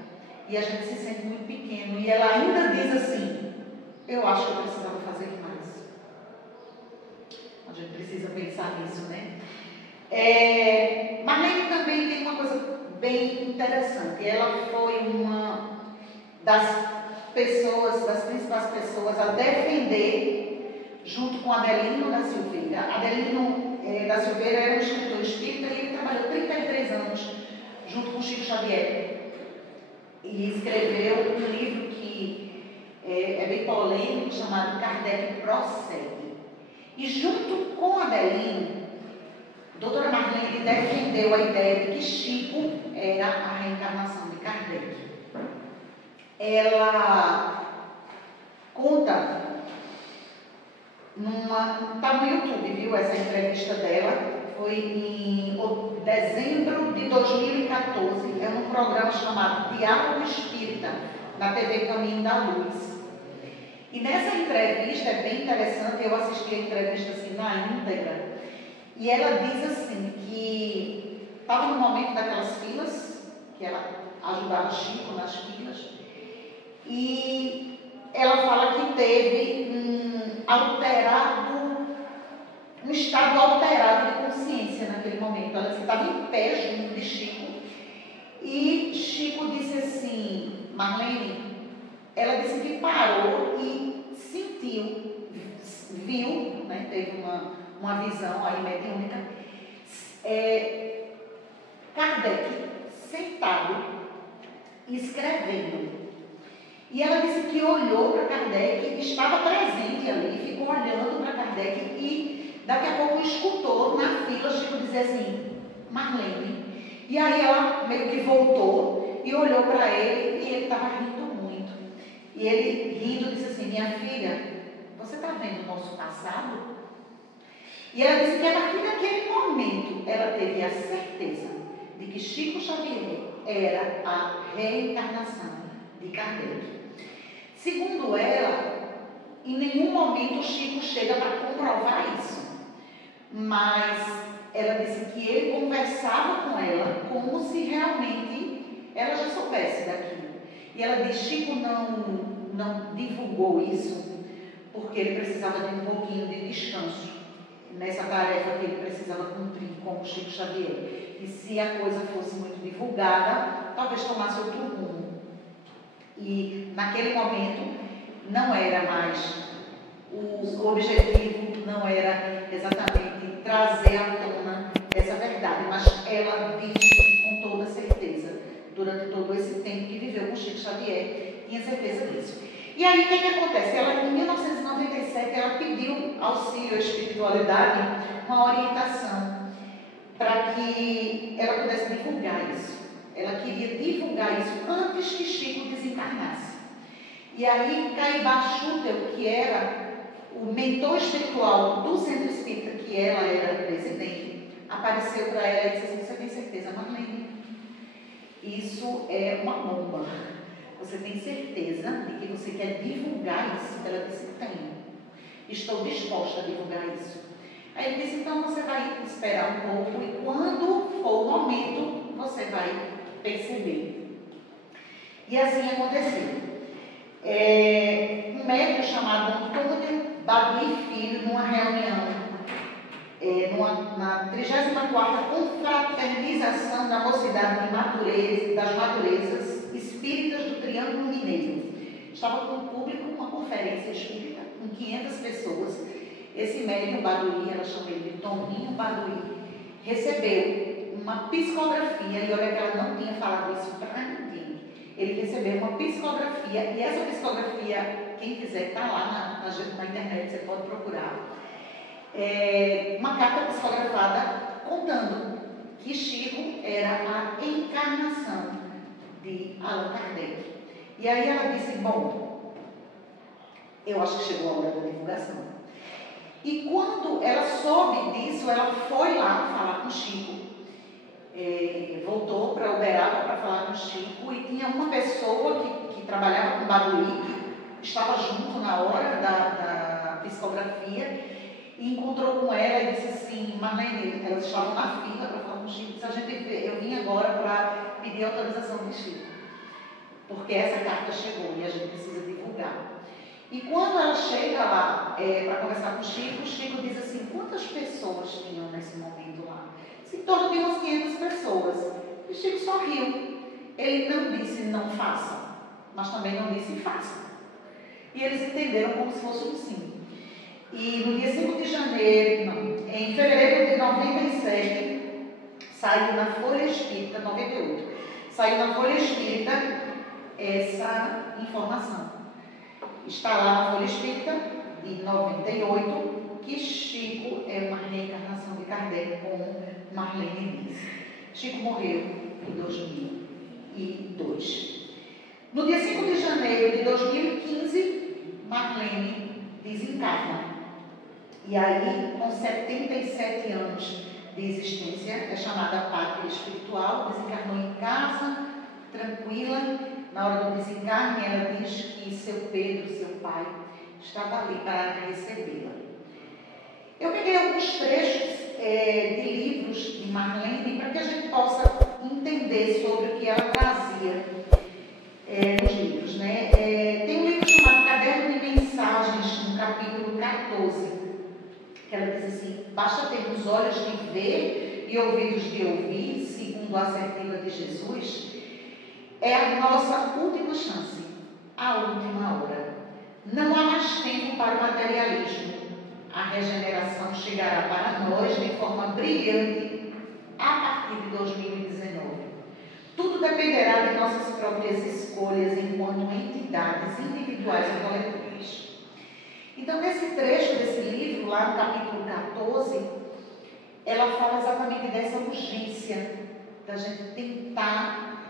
E a gente se sente muito pequeno. E ela ainda diz assim, eu acho que eu precisava fazer mais. A gente precisa pensar nisso, né? Marlene também tem uma coisa bem interessante. Ela foi uma das principais pessoas a defender, junto com Adelino da Silveira. Adelino da Silveira era um escritor espírita e ele trabalhou 33 anos junto com Chico Xavier. E escreveu um livro que é bem polêmico, chamado Kardec Prossegue. E junto com Adelino, a doutora Marlene defendeu a ideia de que Chico era a reencarnação de Kardec. Ela conta, está no YouTube, viu, essa entrevista dela, foi em dezembro de 2014, é um programa chamado Diálogo Espírita, na TV Caminho da Luz. E nessa entrevista, é bem interessante, eu assisti a entrevista assim na íntegra, e ela diz assim, que estava no momento daquelas filas, que ela ajudava Chico nas filas, e ela fala que teve alterado, um estado alterado de consciência naquele momento. Ela estava em pé junto de Chico, e Chico disse assim, Marlene, ela disse que parou e sentiu, viu, né, teve uma visão aí mediúnica, Kardec sentado, escrevendo. E ela disse que olhou para Kardec, estava presente ali, ficou olhando para Kardec e daqui a pouco escutou na fila Chico dizer assim, Marlene. E aí ela meio que voltou e olhou para ele e ele estava rindo muito. E ele rindo disse assim, minha filha, você está vendo o nosso passado? E ela disse que a partir daquele momento ela teve a certeza de que Chico Xavier era a reencarnação de Kardec. Segundo ela, em nenhum momento Chico chega para comprovar isso, mas ela disse que ele conversava com ela como se realmente ela já soubesse daquilo. E ela disse, Chico não divulgou isso porque ele precisava de um pouquinho de descanso nessa tarefa que ele precisava cumprir com o Chico Xavier. E se a coisa fosse muito divulgada, talvez tomasse outro rumo. E naquele momento não era mais o objetivo, não era exatamente trazer à tona essa verdade, mas ela disse com toda certeza, durante todo esse tempo que viveu com Chico Xavier, tinha certeza disso. E aí o que acontece? Ela, em 1997, ela pediu auxílio à espiritualidade, uma orientação para que ela pudesse divulgar isso. Ela queria divulgar isso antes que Chico desencarnasse. E aí Caibá Schutel, que era o mentor espiritual do Centro Espírita, que ela era presidente, apareceu para ela e disse assim, você tem certeza, Marlene? Isso é uma bomba. Você tem certeza de que você quer divulgar isso? Ela disse, tenho. Estou disposta a divulgar isso. Aí ele disse, então você vai esperar um pouco e quando for o momento, você vai perceber. E assim aconteceu. Um médico chamado Antônio Bagui Filho, numa reunião, na 34ª confraternização da Mocidade das Madurezas Espíritas do Triângulo Mineiro. Estava com o público, uma conferência espírita, com 500 pessoas. Esse médium Baduí, ela chama ele de Toninho Baduí, recebeu uma psicografia, e olha que ela não tinha falado isso para ninguém. Ele recebeu uma psicografia, e essa psicografia, quem quiser, está lá na internet, você pode procurar. Uma carta psicografada contando que Chico era a encarnação de Allan Kardec. E aí ela disse, bom, eu acho que chegou a hora da divulgação. E quando ela soube disso, ela foi lá falar com Chico. Voltou para Uberaba para falar com Chico e tinha uma pessoa que trabalhava com Baduí, que estava junto na hora da psicografia, e encontrou com ela e disse assim, Marlene, elas estavam na fila para falar com Chico, disse, eu vim agora para pedir autorização de Chico, porque essa carta chegou e a gente precisa divulgar. E quando ela chega lá para conversar com o Chico diz assim, quantas pessoas tinham nesse momento lá? Em torno de umas 500 pessoas. E Chico sorriu. Ele não disse não faça, mas também não disse faça. E eles entenderam como se fosse um sim. E no dia 5 de janeiro, em fevereiro de 97, saiu na Folha Espírita, 98, saiu na Folha Espírita essa informação. Está lá na Folha Espírita, de 98, que Chico é uma reencarnação de Kardec, como Marlene diz. Chico morreu em 2002. No dia 5 de janeiro de 2015, Marlene desencarna. E aí, com 77 anos de existência, é chamada pátria espiritual, desencarnou em casa, tranquila. Na hora do desencarne, ela diz que seu Pedro, seu pai, estava ali para recebê-la. Eu peguei alguns trechos de livros de Marlene para que a gente possa entender sobre o que ela trazia nos livros, né? Tem um livro chamado Caderno de Mensagens, no capítulo capítulo 14, que ela diz assim: basta termos olhos de ver e ouvidos de ouvir, segundo a assertiva de Jesus, é a nossa última chance, a última hora. Não há mais tempo para o materialismo. A regeneração chegará para nós de forma brilhante a partir de 2019. Tudo dependerá de nossas próprias escolhas enquanto entidades individuais e coletivas. Então, nesse trecho desse livro, lá no capítulo 14, ela fala exatamente dessa urgência da gente tentar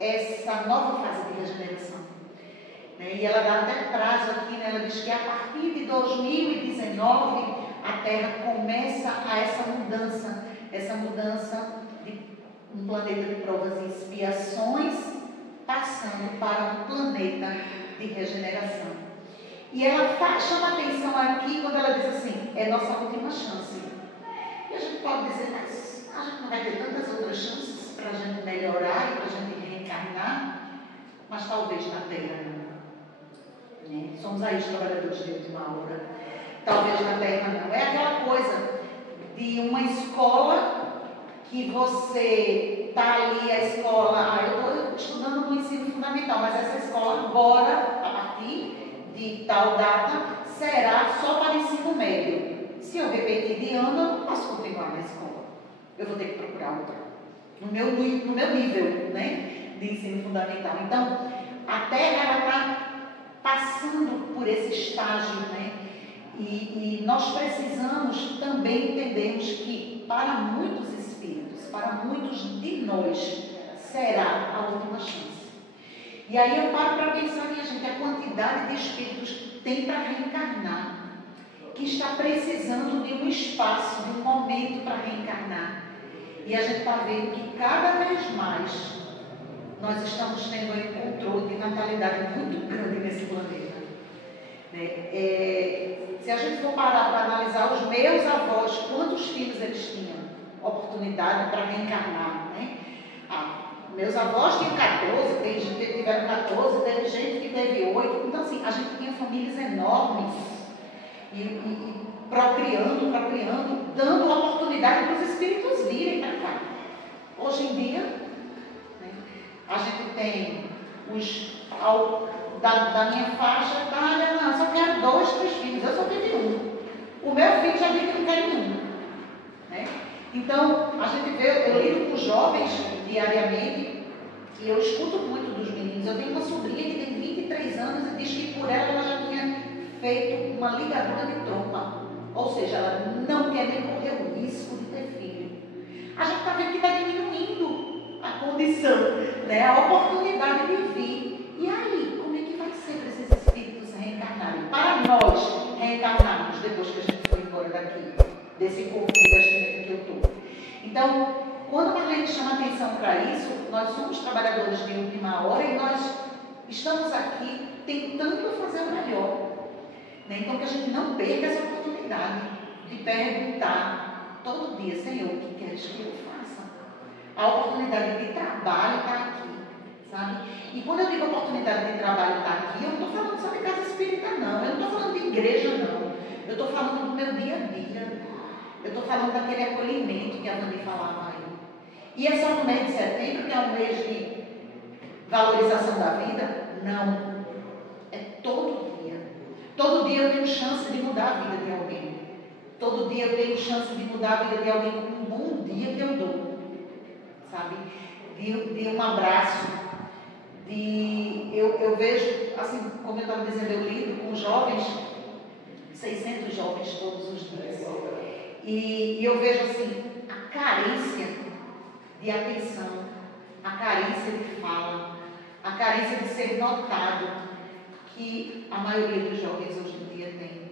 essa nova fase de regeneração. E ela dá até prazo aqui, né? Ela diz que a partir de 2019 a Terra começa a essa mudança de um planeta de provas e expiações, passando para um planeta de regeneração. E ela chama atenção aqui quando ela diz assim: é nossa última chance. E a gente pode dizer, mas a gente não vai ter tantas outras chances para a gente melhorar e para a gente reencarnar, mas talvez na Terra não. Somos aí os trabalhadores de última hora. Talvez na Terra não. É aquela coisa de uma escola que você está ali, a escola, eu estou estudando no ensino fundamental, mas essa escola agora, a partir de tal data, será só para ensino médio. Se eu repetir de ano, eu não posso continuar na escola. Eu vou ter que procurar outra. No meu nível, né, de ensino fundamental. Então, a Terra, ela está passando por esse estágio, né? E nós precisamos também entendermos que para muitos espíritos, para muitos de nós, será a última chance. E aí eu paro para pensar, minha gente, a quantidade de espíritos que tem para reencarnar, que está precisando de um espaço, de um momento para reencarnar. E a gente está vendo que cada vez mais nós estamos tendo um controle de natalidade muito grande nesse planeta. Se a gente for parar para analisar os meus avós, quantos filhos eles tinham oportunidade para reencarnar, né? Meus avós tinham 14, tem gente que tiveram 14, teve gente que teve 8. Então, assim, a gente tinha famílias enormes e procriando, dando oportunidade para os espíritos virem para cá. Hoje em dia, né, a gente tem da minha faixa etária, não, eu só quero 2, 3 filhos, eu só tive um. O meu filho já disse que não quer nenhum. Né? Então, a gente vê, eu lido com jovens diariamente e eu escuto muito dos meninos. Eu tenho uma sobrinha que tem 23 anos e diz que por ela já tinha feito uma ligadura de trompa. Ou seja, ela não quer nem correr o risco de ter filho. A gente está vendo que está diminuindo a condição, né? A oportunidade de vir. E aí, como é que vai ser para esses espíritos reencarnarem? Para nós reencarnarmos depois que a gente foi embora daqui, desse corpo de vestimenta que eu estou. Então, quando a gente chama atenção para isso, nós somos trabalhadores de última hora e nós estamos aqui tentando fazer o melhor. Né? Então, que a gente não perca essa oportunidade de perguntar todo dia: Senhor, o que queres que eu faça? A oportunidade de trabalho está aqui, sabe? E quando eu digo oportunidade de trabalho está aqui, eu não estou falando só de casa espírita, não. Eu não estou falando de igreja, não. Eu estou falando do meu dia a dia. Eu estou falando daquele acolhimento que a Vani falava aí. E é só no mês de setembro, que é um mês de valorização da vida? Não. É todo dia. Todo dia eu tenho chance de mudar a vida de alguém. Todo dia eu tenho chance de mudar a vida de alguém com um bom dia que eu dou. Sabe? De um abraço. Eu vejo, assim, como eu estava dizendo, eu lido com jovens, 600 jovens todos os dias. E eu vejo, assim, a carência de atenção, a carência de fala, a carência de ser notado, que a maioria dos jovens hoje em dia tem.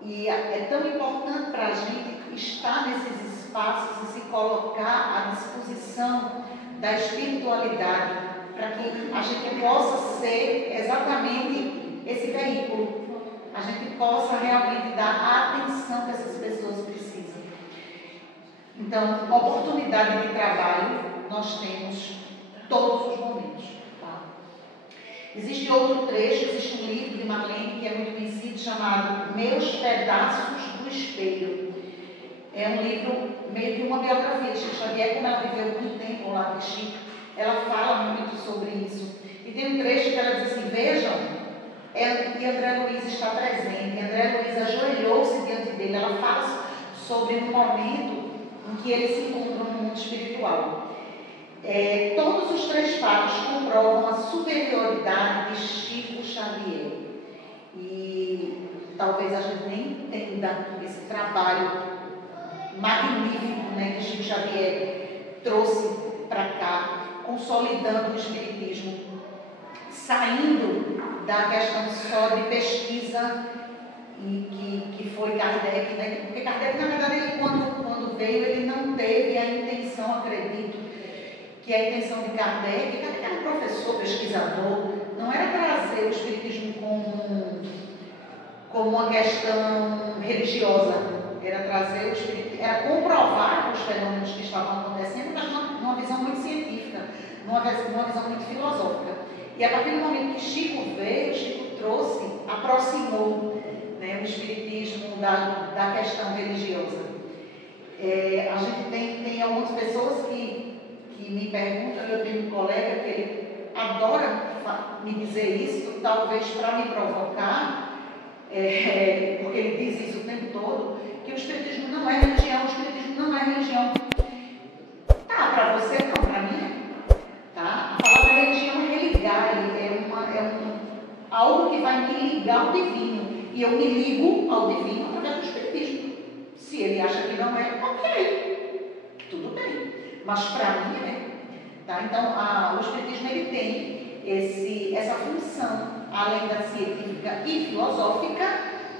E é tão importante para a gente estar nesses espaços e se colocar à disposição da espiritualidade, para que a gente possa ser exatamente esse veículo. A gente possa realmente dar a atenção que essas pessoas precisam. Então, oportunidade de trabalho nós temos todos os momentos. Tá? Existe outro trecho, existe um livro de Marlene que é muito conhecido, chamado Meus Pedaços do Espelho. É um livro meio que uma biografia de Chico Xavier, como ela viveu muito tempo ao lado de Chico, ela fala muito sobre isso. E tem um trecho que ela diz assim, vejam, e André Luiz está presente, André Luiz ajoelhou-se diante dele, ela fala sobre um momento em que eles se encontram no mundo espiritual. Todos os três fatos comprovam a superioridade de Chico Xavier. E talvez a gente nem entenda esse trabalho magnífico, né, que Chico Xavier trouxe para cá, consolidando o Espiritismo, saindo da questão só de pesquisa que foi Kardec, né? Porque Kardec, na verdade, ele, quando veio, ele não teve a intenção, acredito, que a intenção de Kardec era um professor, pesquisador, não era trazer o Espiritismo como uma questão religiosa, era trazer o Espiritismo, era comprovar os fenômenos que estavam acontecendo, mas numa visão muito científica, numa visão muito filosófica. E a partir do momento que Chico veio, Chico trouxe, aproximou, né, o Espiritismo da questão religiosa. A gente tem algumas pessoas que me perguntam, eu tenho um colega que ele adora me dizer isso, talvez para me provocar, porque ele diz isso o tempo todo, que o Espiritismo não é religião, o Espiritismo não é religião. Tá, para você não, para mim é. Tá? A palavra religião é religar, algo que vai me ligar ao divino. E eu me ligo ao divino através do Espiritismo. Se ele acha que não é, ok, tudo bem. Mas para mim é. Tá? Então, o Espiritismo ele tem essa função, além da científica e filosófica,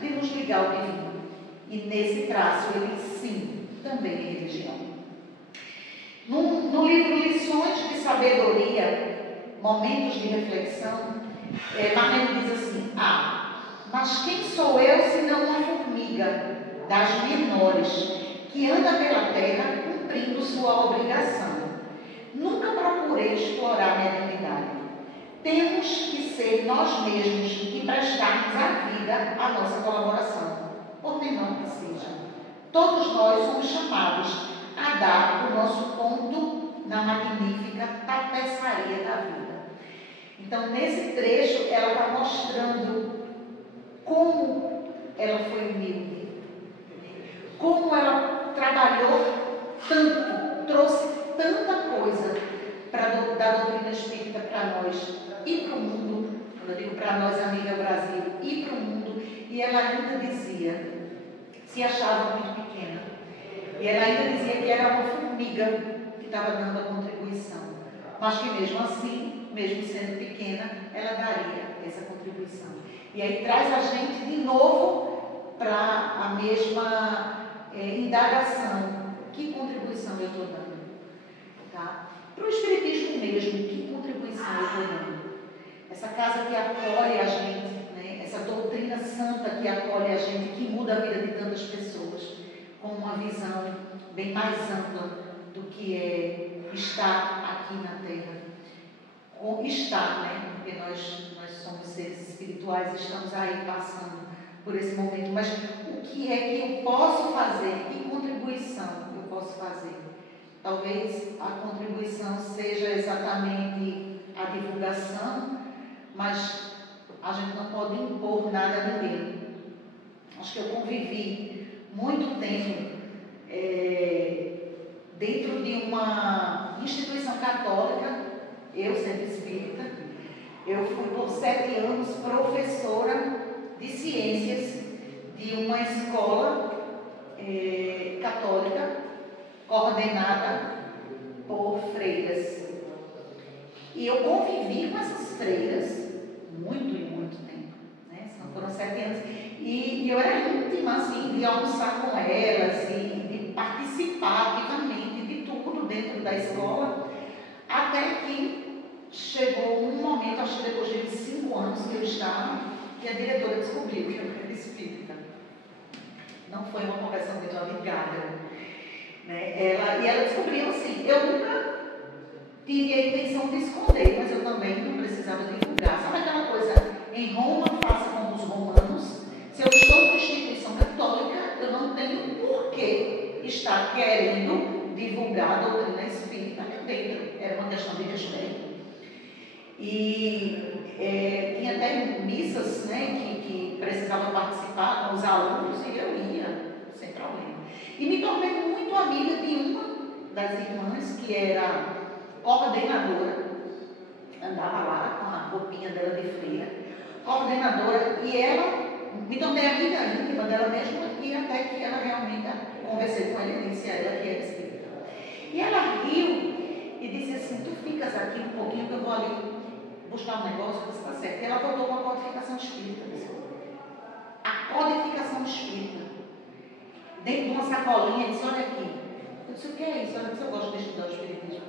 de nos ligar ao divino. E nesse traço, ele sim, também é religião. No livro Lições de Sabedoria, Momentos de Reflexão, Marlene diz assim, mas quem sou eu senão uma formiga das menores, que anda pela terra cumprindo sua obrigação? Nunca procurei explorar a mediunidade. Temos que ser nós mesmos e prestarmos à vida a nossa colaboração, por menor que seja. Todos nós somos chamados a dar o nosso ponto na magnífica tapeçaria da vida. Então, nesse trecho, ela está mostrando como ela foi humilde, como ela trabalhou tanto, trouxe tanta coisa da doutrina espírita para nós e para o mundo. Quando eu digo para nós, a nível Brasil, e para o mundo. E ela ainda dizia, se achava muito pequena, e ela ainda dizia que era uma formiga que estava dando a contribuição, mas que mesmo assim, mesmo sendo pequena, ela daria essa contribuição. E aí traz a gente de novo para a mesma indagação. Que contribuição eu estou dando? Tá? Para o Espiritismo mesmo, que contribuição eu estou dando? Essa casa que acolhe a gente, né? Essa doutrina santa que acolhe a gente, que muda a vida de tantas pessoas, com uma visão bem mais ampla do que é estar aqui na Terra. Ou estar, né? Porque nós somos seres espirituais, estamos aí passando por esse momento. Mas o que é que eu posso fazer? Que contribuição eu posso fazer? Talvez a contribuição seja exatamente a divulgação, mas a gente não pode impor nada a ninguém. Acho que eu convivi muito tempo dentro de uma instituição católica, eu sendo espírita. Eu fui por 7 anos professora de ciências de uma escola católica coordenada por freiras. E eu convivi com essas freiras muito e muito tempo, né? Foram 7 anos. E eu era íntima, assim, de almoçar com elas e de participar ativamente de tudo dentro da escola, até que chegou um momento, acho que depois de 5 anos que eu estava, que a diretora descobriu que eu era espírita. Não foi uma conversa muito amigável, né? Ela descobriu assim, eu nunca tive a intenção de esconder, mas eu também não precisava divulgar. Sabe aquela divulgar a doutrina espírita dentro, era uma questão de respeito. E tinha até missas, né, que precisavam participar com os alunos, e eu ia, sem problema. E me tornei muito amiga de uma das irmãs, que era coordenadora, andava lá com a roupinha dela de freira, coordenadora, e ela, me tornei amiga íntima dela mesma, e até que ela realmente, conversei com ela e disse a ela que era espírita. E ela riu e disse assim: tu ficas aqui um pouquinho que eu vou ali buscar um negócio. Eu disse: tá certo. E ela voltou com a codificação espírita. A codificação espírita, dentro de uma sacolinha, disse: olha aqui. Eu disse: o que é isso? Ela disse: eu gosto de estudar o espiritismo.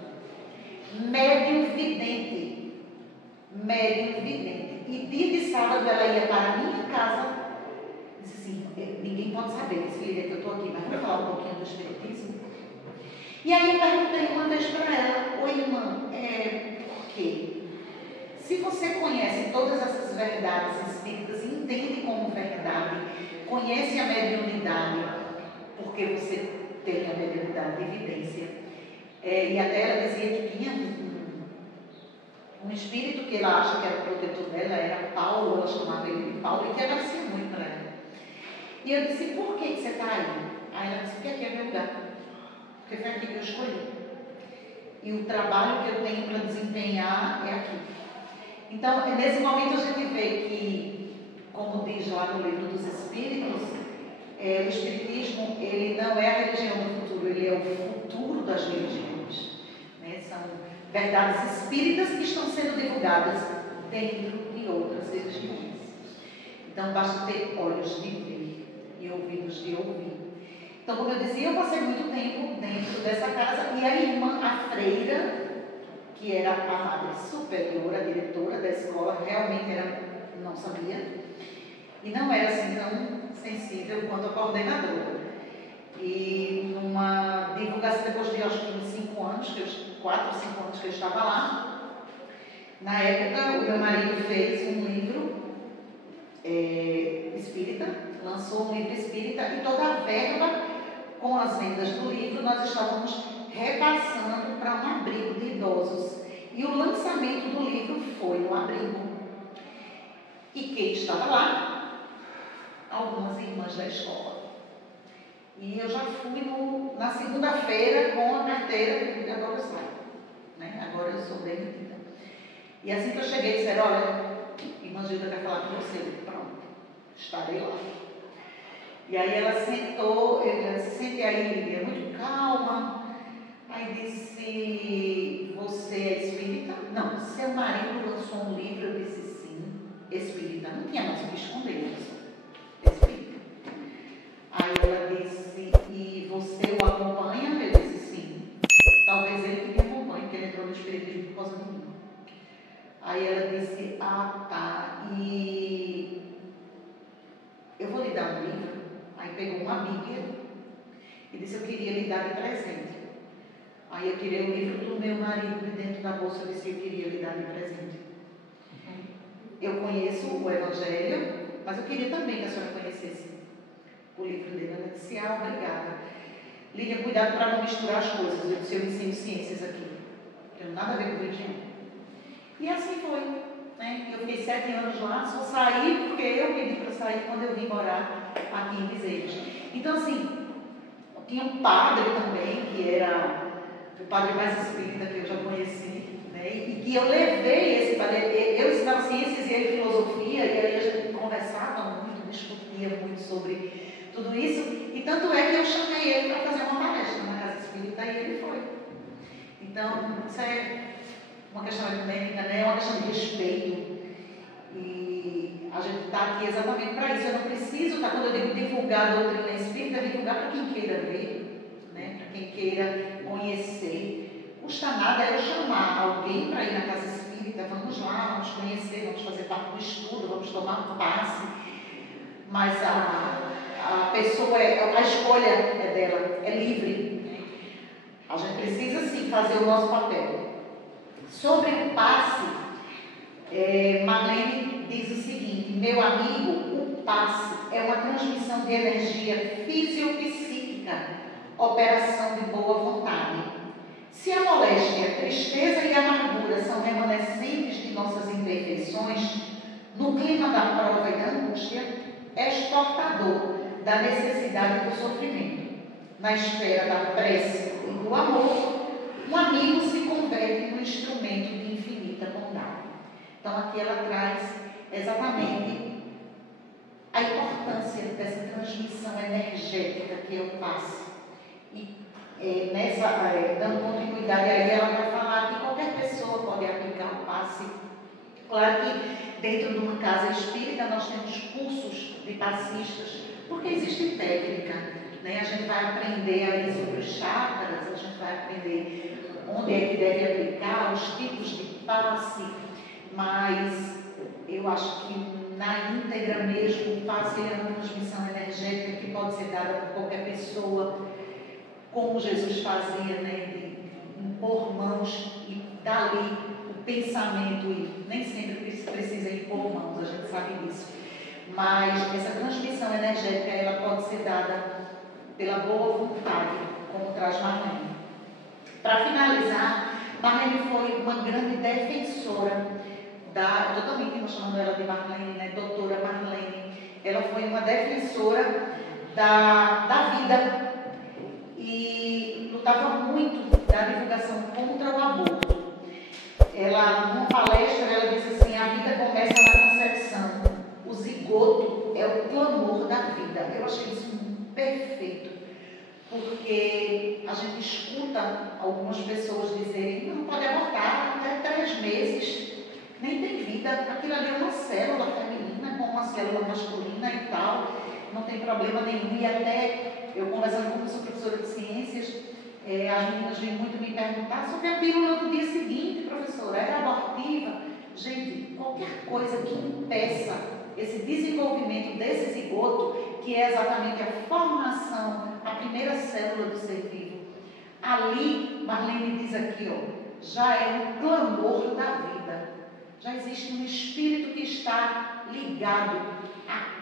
Médium vidente. Médium vidente. E dia de sábado ela ia para a minha casa. Disse assim: ninguém pode saber, disse: filha, que eu estou aqui, mas vamos falar um pouquinho do espiritismo. E aí eu perguntei uma vez para ela: oi, irmã, por quê? Se você conhece todas essas verdades espíritas, entende como verdade, conhece a mediunidade, porque você tem a mediunidade de evidência, e até ela dizia que tinha um espírito que ela acha que era o protetor dela, era Paulo, ela chamava ele de Paulo, e que aparecia muito para ela. E eu disse: por que você está aí? Aí ela disse: porque aqui é meu lugar, porque foi aqui que eu escolhi. E o trabalho que eu tenho para desempenhar é aqui. Então, nesse momento a gente vê que, como diz lá no livro dos Espíritos, o Espiritismo, ele não é a religião do futuro, ele é o futuro das religiões. Né? São verdades espíritas que estão sendo divulgadas dentro de outras religiões. Então, basta ter olhos de ver e ouvidos de ouvir. Então, como eu dizia, eu passei muito tempo dentro dessa casa, e a irmã, a freira, que era a madre superiora, a diretora da escola, realmente era, não sabia, e não era assim tão sensível quanto a coordenadora. E numa divulgação, depois de acho que uns 5 anos, 4 ou 5 anos que eu estava lá, na época o meu marido fez um livro espírita, lançou um livro espírita, e toda a verba com as vendas do livro nós estávamos repassando para um abrigo de idosos. E o lançamento do livro foi no abrigo. E quem estava lá? Algumas irmãs da escola. E eu já fui na segunda-feira com a carteira, e agora eu saio. Né? Agora eu sou demitida. E assim que eu cheguei, disseram: olha, irmã Gilda quer falar com você. Pronto, estarei lá. E aí ela sentou, ela disse: sente aí, Lívia, muito calma. Aí disse: você é espírita? Não, seu marido lançou um livro. Eu disse: sim, espírita. Não tinha mais o que esconder isso. Espírita. Aí ela disse: e você o acompanha? Eu disse: sim. Talvez ele que me acompanhe, porque ele entrou no espiritismo por causa de mim. Aí ela disse: ah, tá, e eu vou lhe dar um livro. Aí pegou uma Bíblia e disse: eu queria lhe dar de presente. Aí eu tirei o livro do meu marido de dentro da bolsa e disse: eu queria lhe dar de presente. Eu conheço o Evangelho, mas eu queria também que a senhora conhecesse o livro dele. Ela disse: ah, obrigada. Lídia, cuidado para não misturar as coisas. Eu disse: eu ensino ciências aqui, não tem nada a ver com religião. E assim foi. Né? Eu fiquei 7 anos lá, só saí porque eu pedi para sair quando eu vim morar aqui em Bezerros. Então, assim, tinha um padre também, que era o padre mais espírita que eu já conheci, né? E que eu levei esse padre. Eu ensinava ciências e ele filosofia, e aí a gente conversava muito, discutia muito sobre tudo isso. E tanto é que eu chamei ele para fazer uma palestra na Casa Espírita, e ele foi. Então, isso é uma questão ecumênica, né? É uma questão de respeito. E a gente está aqui exatamente para isso. Eu não preciso, quando eu digo divulgar a doutrina espírita, divulgar para quem queira ver, né? Para quem queira conhecer. Não custa nada eu chamar alguém para ir na Casa Espírita. Vamos lá, vamos conhecer, vamos fazer parte do estudo, vamos tomar um passe. Mas a pessoa, a escolha é dela, é livre. Né? A gente precisa sim fazer o nosso papel. Sobre o passe, Marlene diz o seguinte: meu amigo, o passe é uma transmissão de energia fisiopsíquica, operação de boa vontade. Se a moléstia, a tristeza e a amargura são remanescentes de nossas imperfeições, no clima da prova e da angústia, é exportador da necessidade do sofrimento. Na esfera da prece e do amor, um amigo se converte no instrumento de infinita bondade. Então aqui ela traz exatamente a importância dessa transmissão energética que é o passe. E dando continuidade aí, ela vai falar que qualquer pessoa pode aplicar o passe. Claro que dentro de uma casa espírita nós temos cursos de passistas, porque existe técnica, né? A gente vai aprender aí sobre os chakras, a gente vai aprender onde é que deve aplicar, os tipos de passe, mas eu acho que na íntegra mesmo, o passe é uma transmissão energética que pode ser dada por qualquer pessoa, como Jesus fazia, né, de impor mãos e dali o pensamento, e nem sempre precisa impor mãos, a gente sabe disso. Mas essa transmissão energética, ela pode ser dada pela boa vontade, como traz Marlene. Para finalizar, Marlene foi uma grande defensora eu também estou chamando ela de Marlene, né? Doutora Marlene. Ela foi uma defensora da vida e lutava muito da divulgação contra o aborto. Ela, numa palestra, ela disse assim: a vida começa na concepção, o zigoto é o clamor da vida. Eu achei isso perfeito, porque a gente escuta algumas pessoas dizerem: não pode abortar até 3 meses. Nem tem vida, aquilo ali é uma célula feminina com uma célula masculina e tal, não tem problema nenhum. E até, eu conversando com uma professora de ciências, as meninas vêm muito me perguntar sobre a pílula do dia seguinte, professora, era abortiva? Gente, qualquer coisa que impeça esse desenvolvimento desse zigoto, que é exatamente a formação, a primeira célula do ser vivo, ali, Marlene diz aqui, já é um clamor da vida. Já existe um espírito que está ligado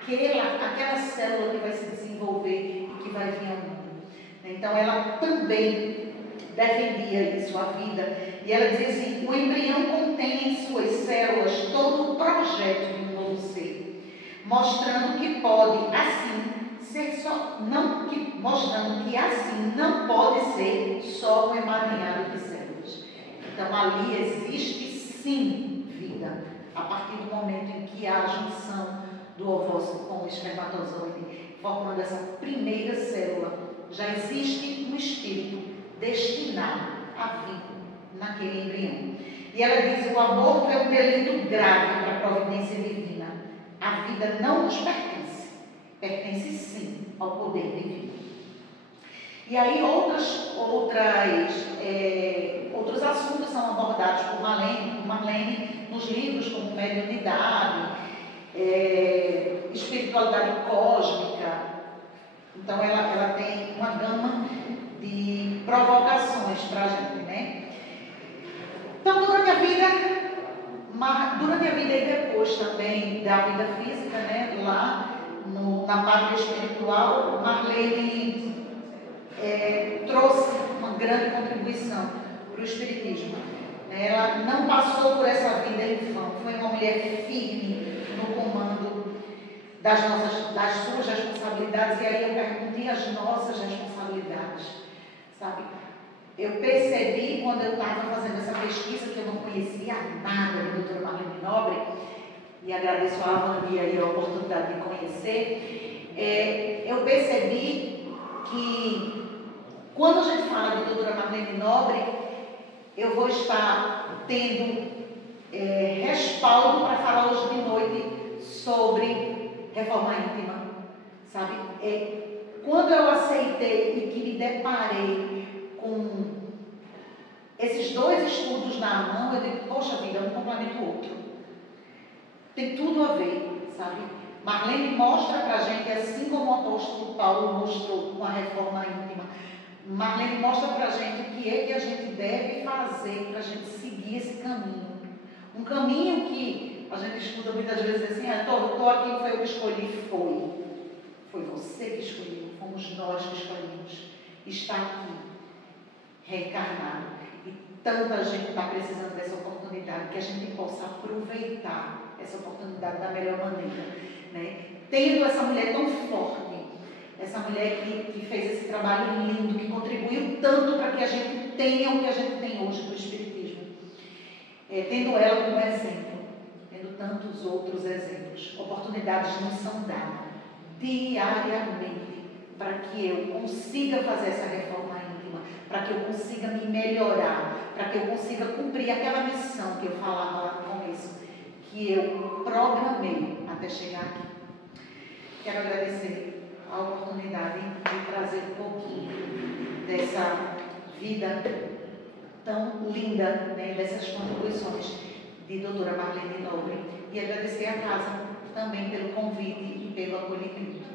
àquela célula que vai se desenvolver e que vai vir ao mundo. Então, ela também defendia isso, a vida. E ela dizia assim: o embrião contém em suas células todo o projeto de um novo ser, mostrando que pode, assim, ser só, mostrando que assim não pode ser só um emaranhado de células. Então, ali existe sim vida, a partir do momento em que há a junção do ovócito com o espermatozoide, formando essa primeira célula, já existe um espírito destinado a vir naquele embrião. E ela diz: o aborto é um delito grave para a providência divina. A vida não nos pertence, pertence sim ao poder divino. E aí outros assuntos são abordados por Marlene nos livros como Mediunidade, Espiritualidade Cósmica. Então ela tem uma gama de provocações para a gente, né? Então durante a vida e depois também da vida física, né, lá na pátria espiritual, Marlene trouxe uma grande contribuição para o Espiritismo. Ela não passou por essa vida infame, foi uma mulher firme no comando das suas responsabilidades. E aí eu pergunto: e as nossas responsabilidades? Sabe? Eu percebi, quando eu estava fazendo essa pesquisa, que eu não conhecia nada da doutora Marlene Nobre, e agradeço a Avani aí a oportunidade de conhecer, eu percebi que quando a gente fala de doutora Marlene Nobre, eu vou estar tendo respaldo para falar hoje de noite sobre reforma íntima, sabe? Quando eu aceitei e que me deparei com esses 2 estudos na mão, eu digo: poxa vida, um complementa o outro. Tem tudo a ver, sabe? Marlene mostra para a gente, assim como o apóstolo Paulo mostrou com a reforma íntima, Marlene mostra para a gente o que é que a gente deve fazer para a gente seguir esse caminho. Um caminho que a gente escuta muitas vezes assim: estou aqui, foi eu que escolhi. Foi você que escolheu, fomos nós que escolhemos estar aqui, reencarnado. tanta gente está precisando dessa oportunidade, que a gente possa aproveitar essa oportunidade da melhor maneira, né? Tendo essa mulher tão forte, essa mulher que fez esse trabalho lindo, que contribuiu tanto para que a gente tenha o que a gente tem hoje do Espiritismo, tendo ela como exemplo, tendo tantos outros exemplos, oportunidades nos são dadas diariamente para que eu consiga fazer essa reforma íntima, para que eu consiga me melhorar, para que eu consiga cumprir aquela missão que eu falava lá no começo, que eu programei até chegar aqui. Quero agradecer a oportunidade de trazer um pouquinho dessa vida tão linda, né, dessas contribuições de doutora Marlene Nobre, e agradecer a casa também pelo convite e pelo acolhimento.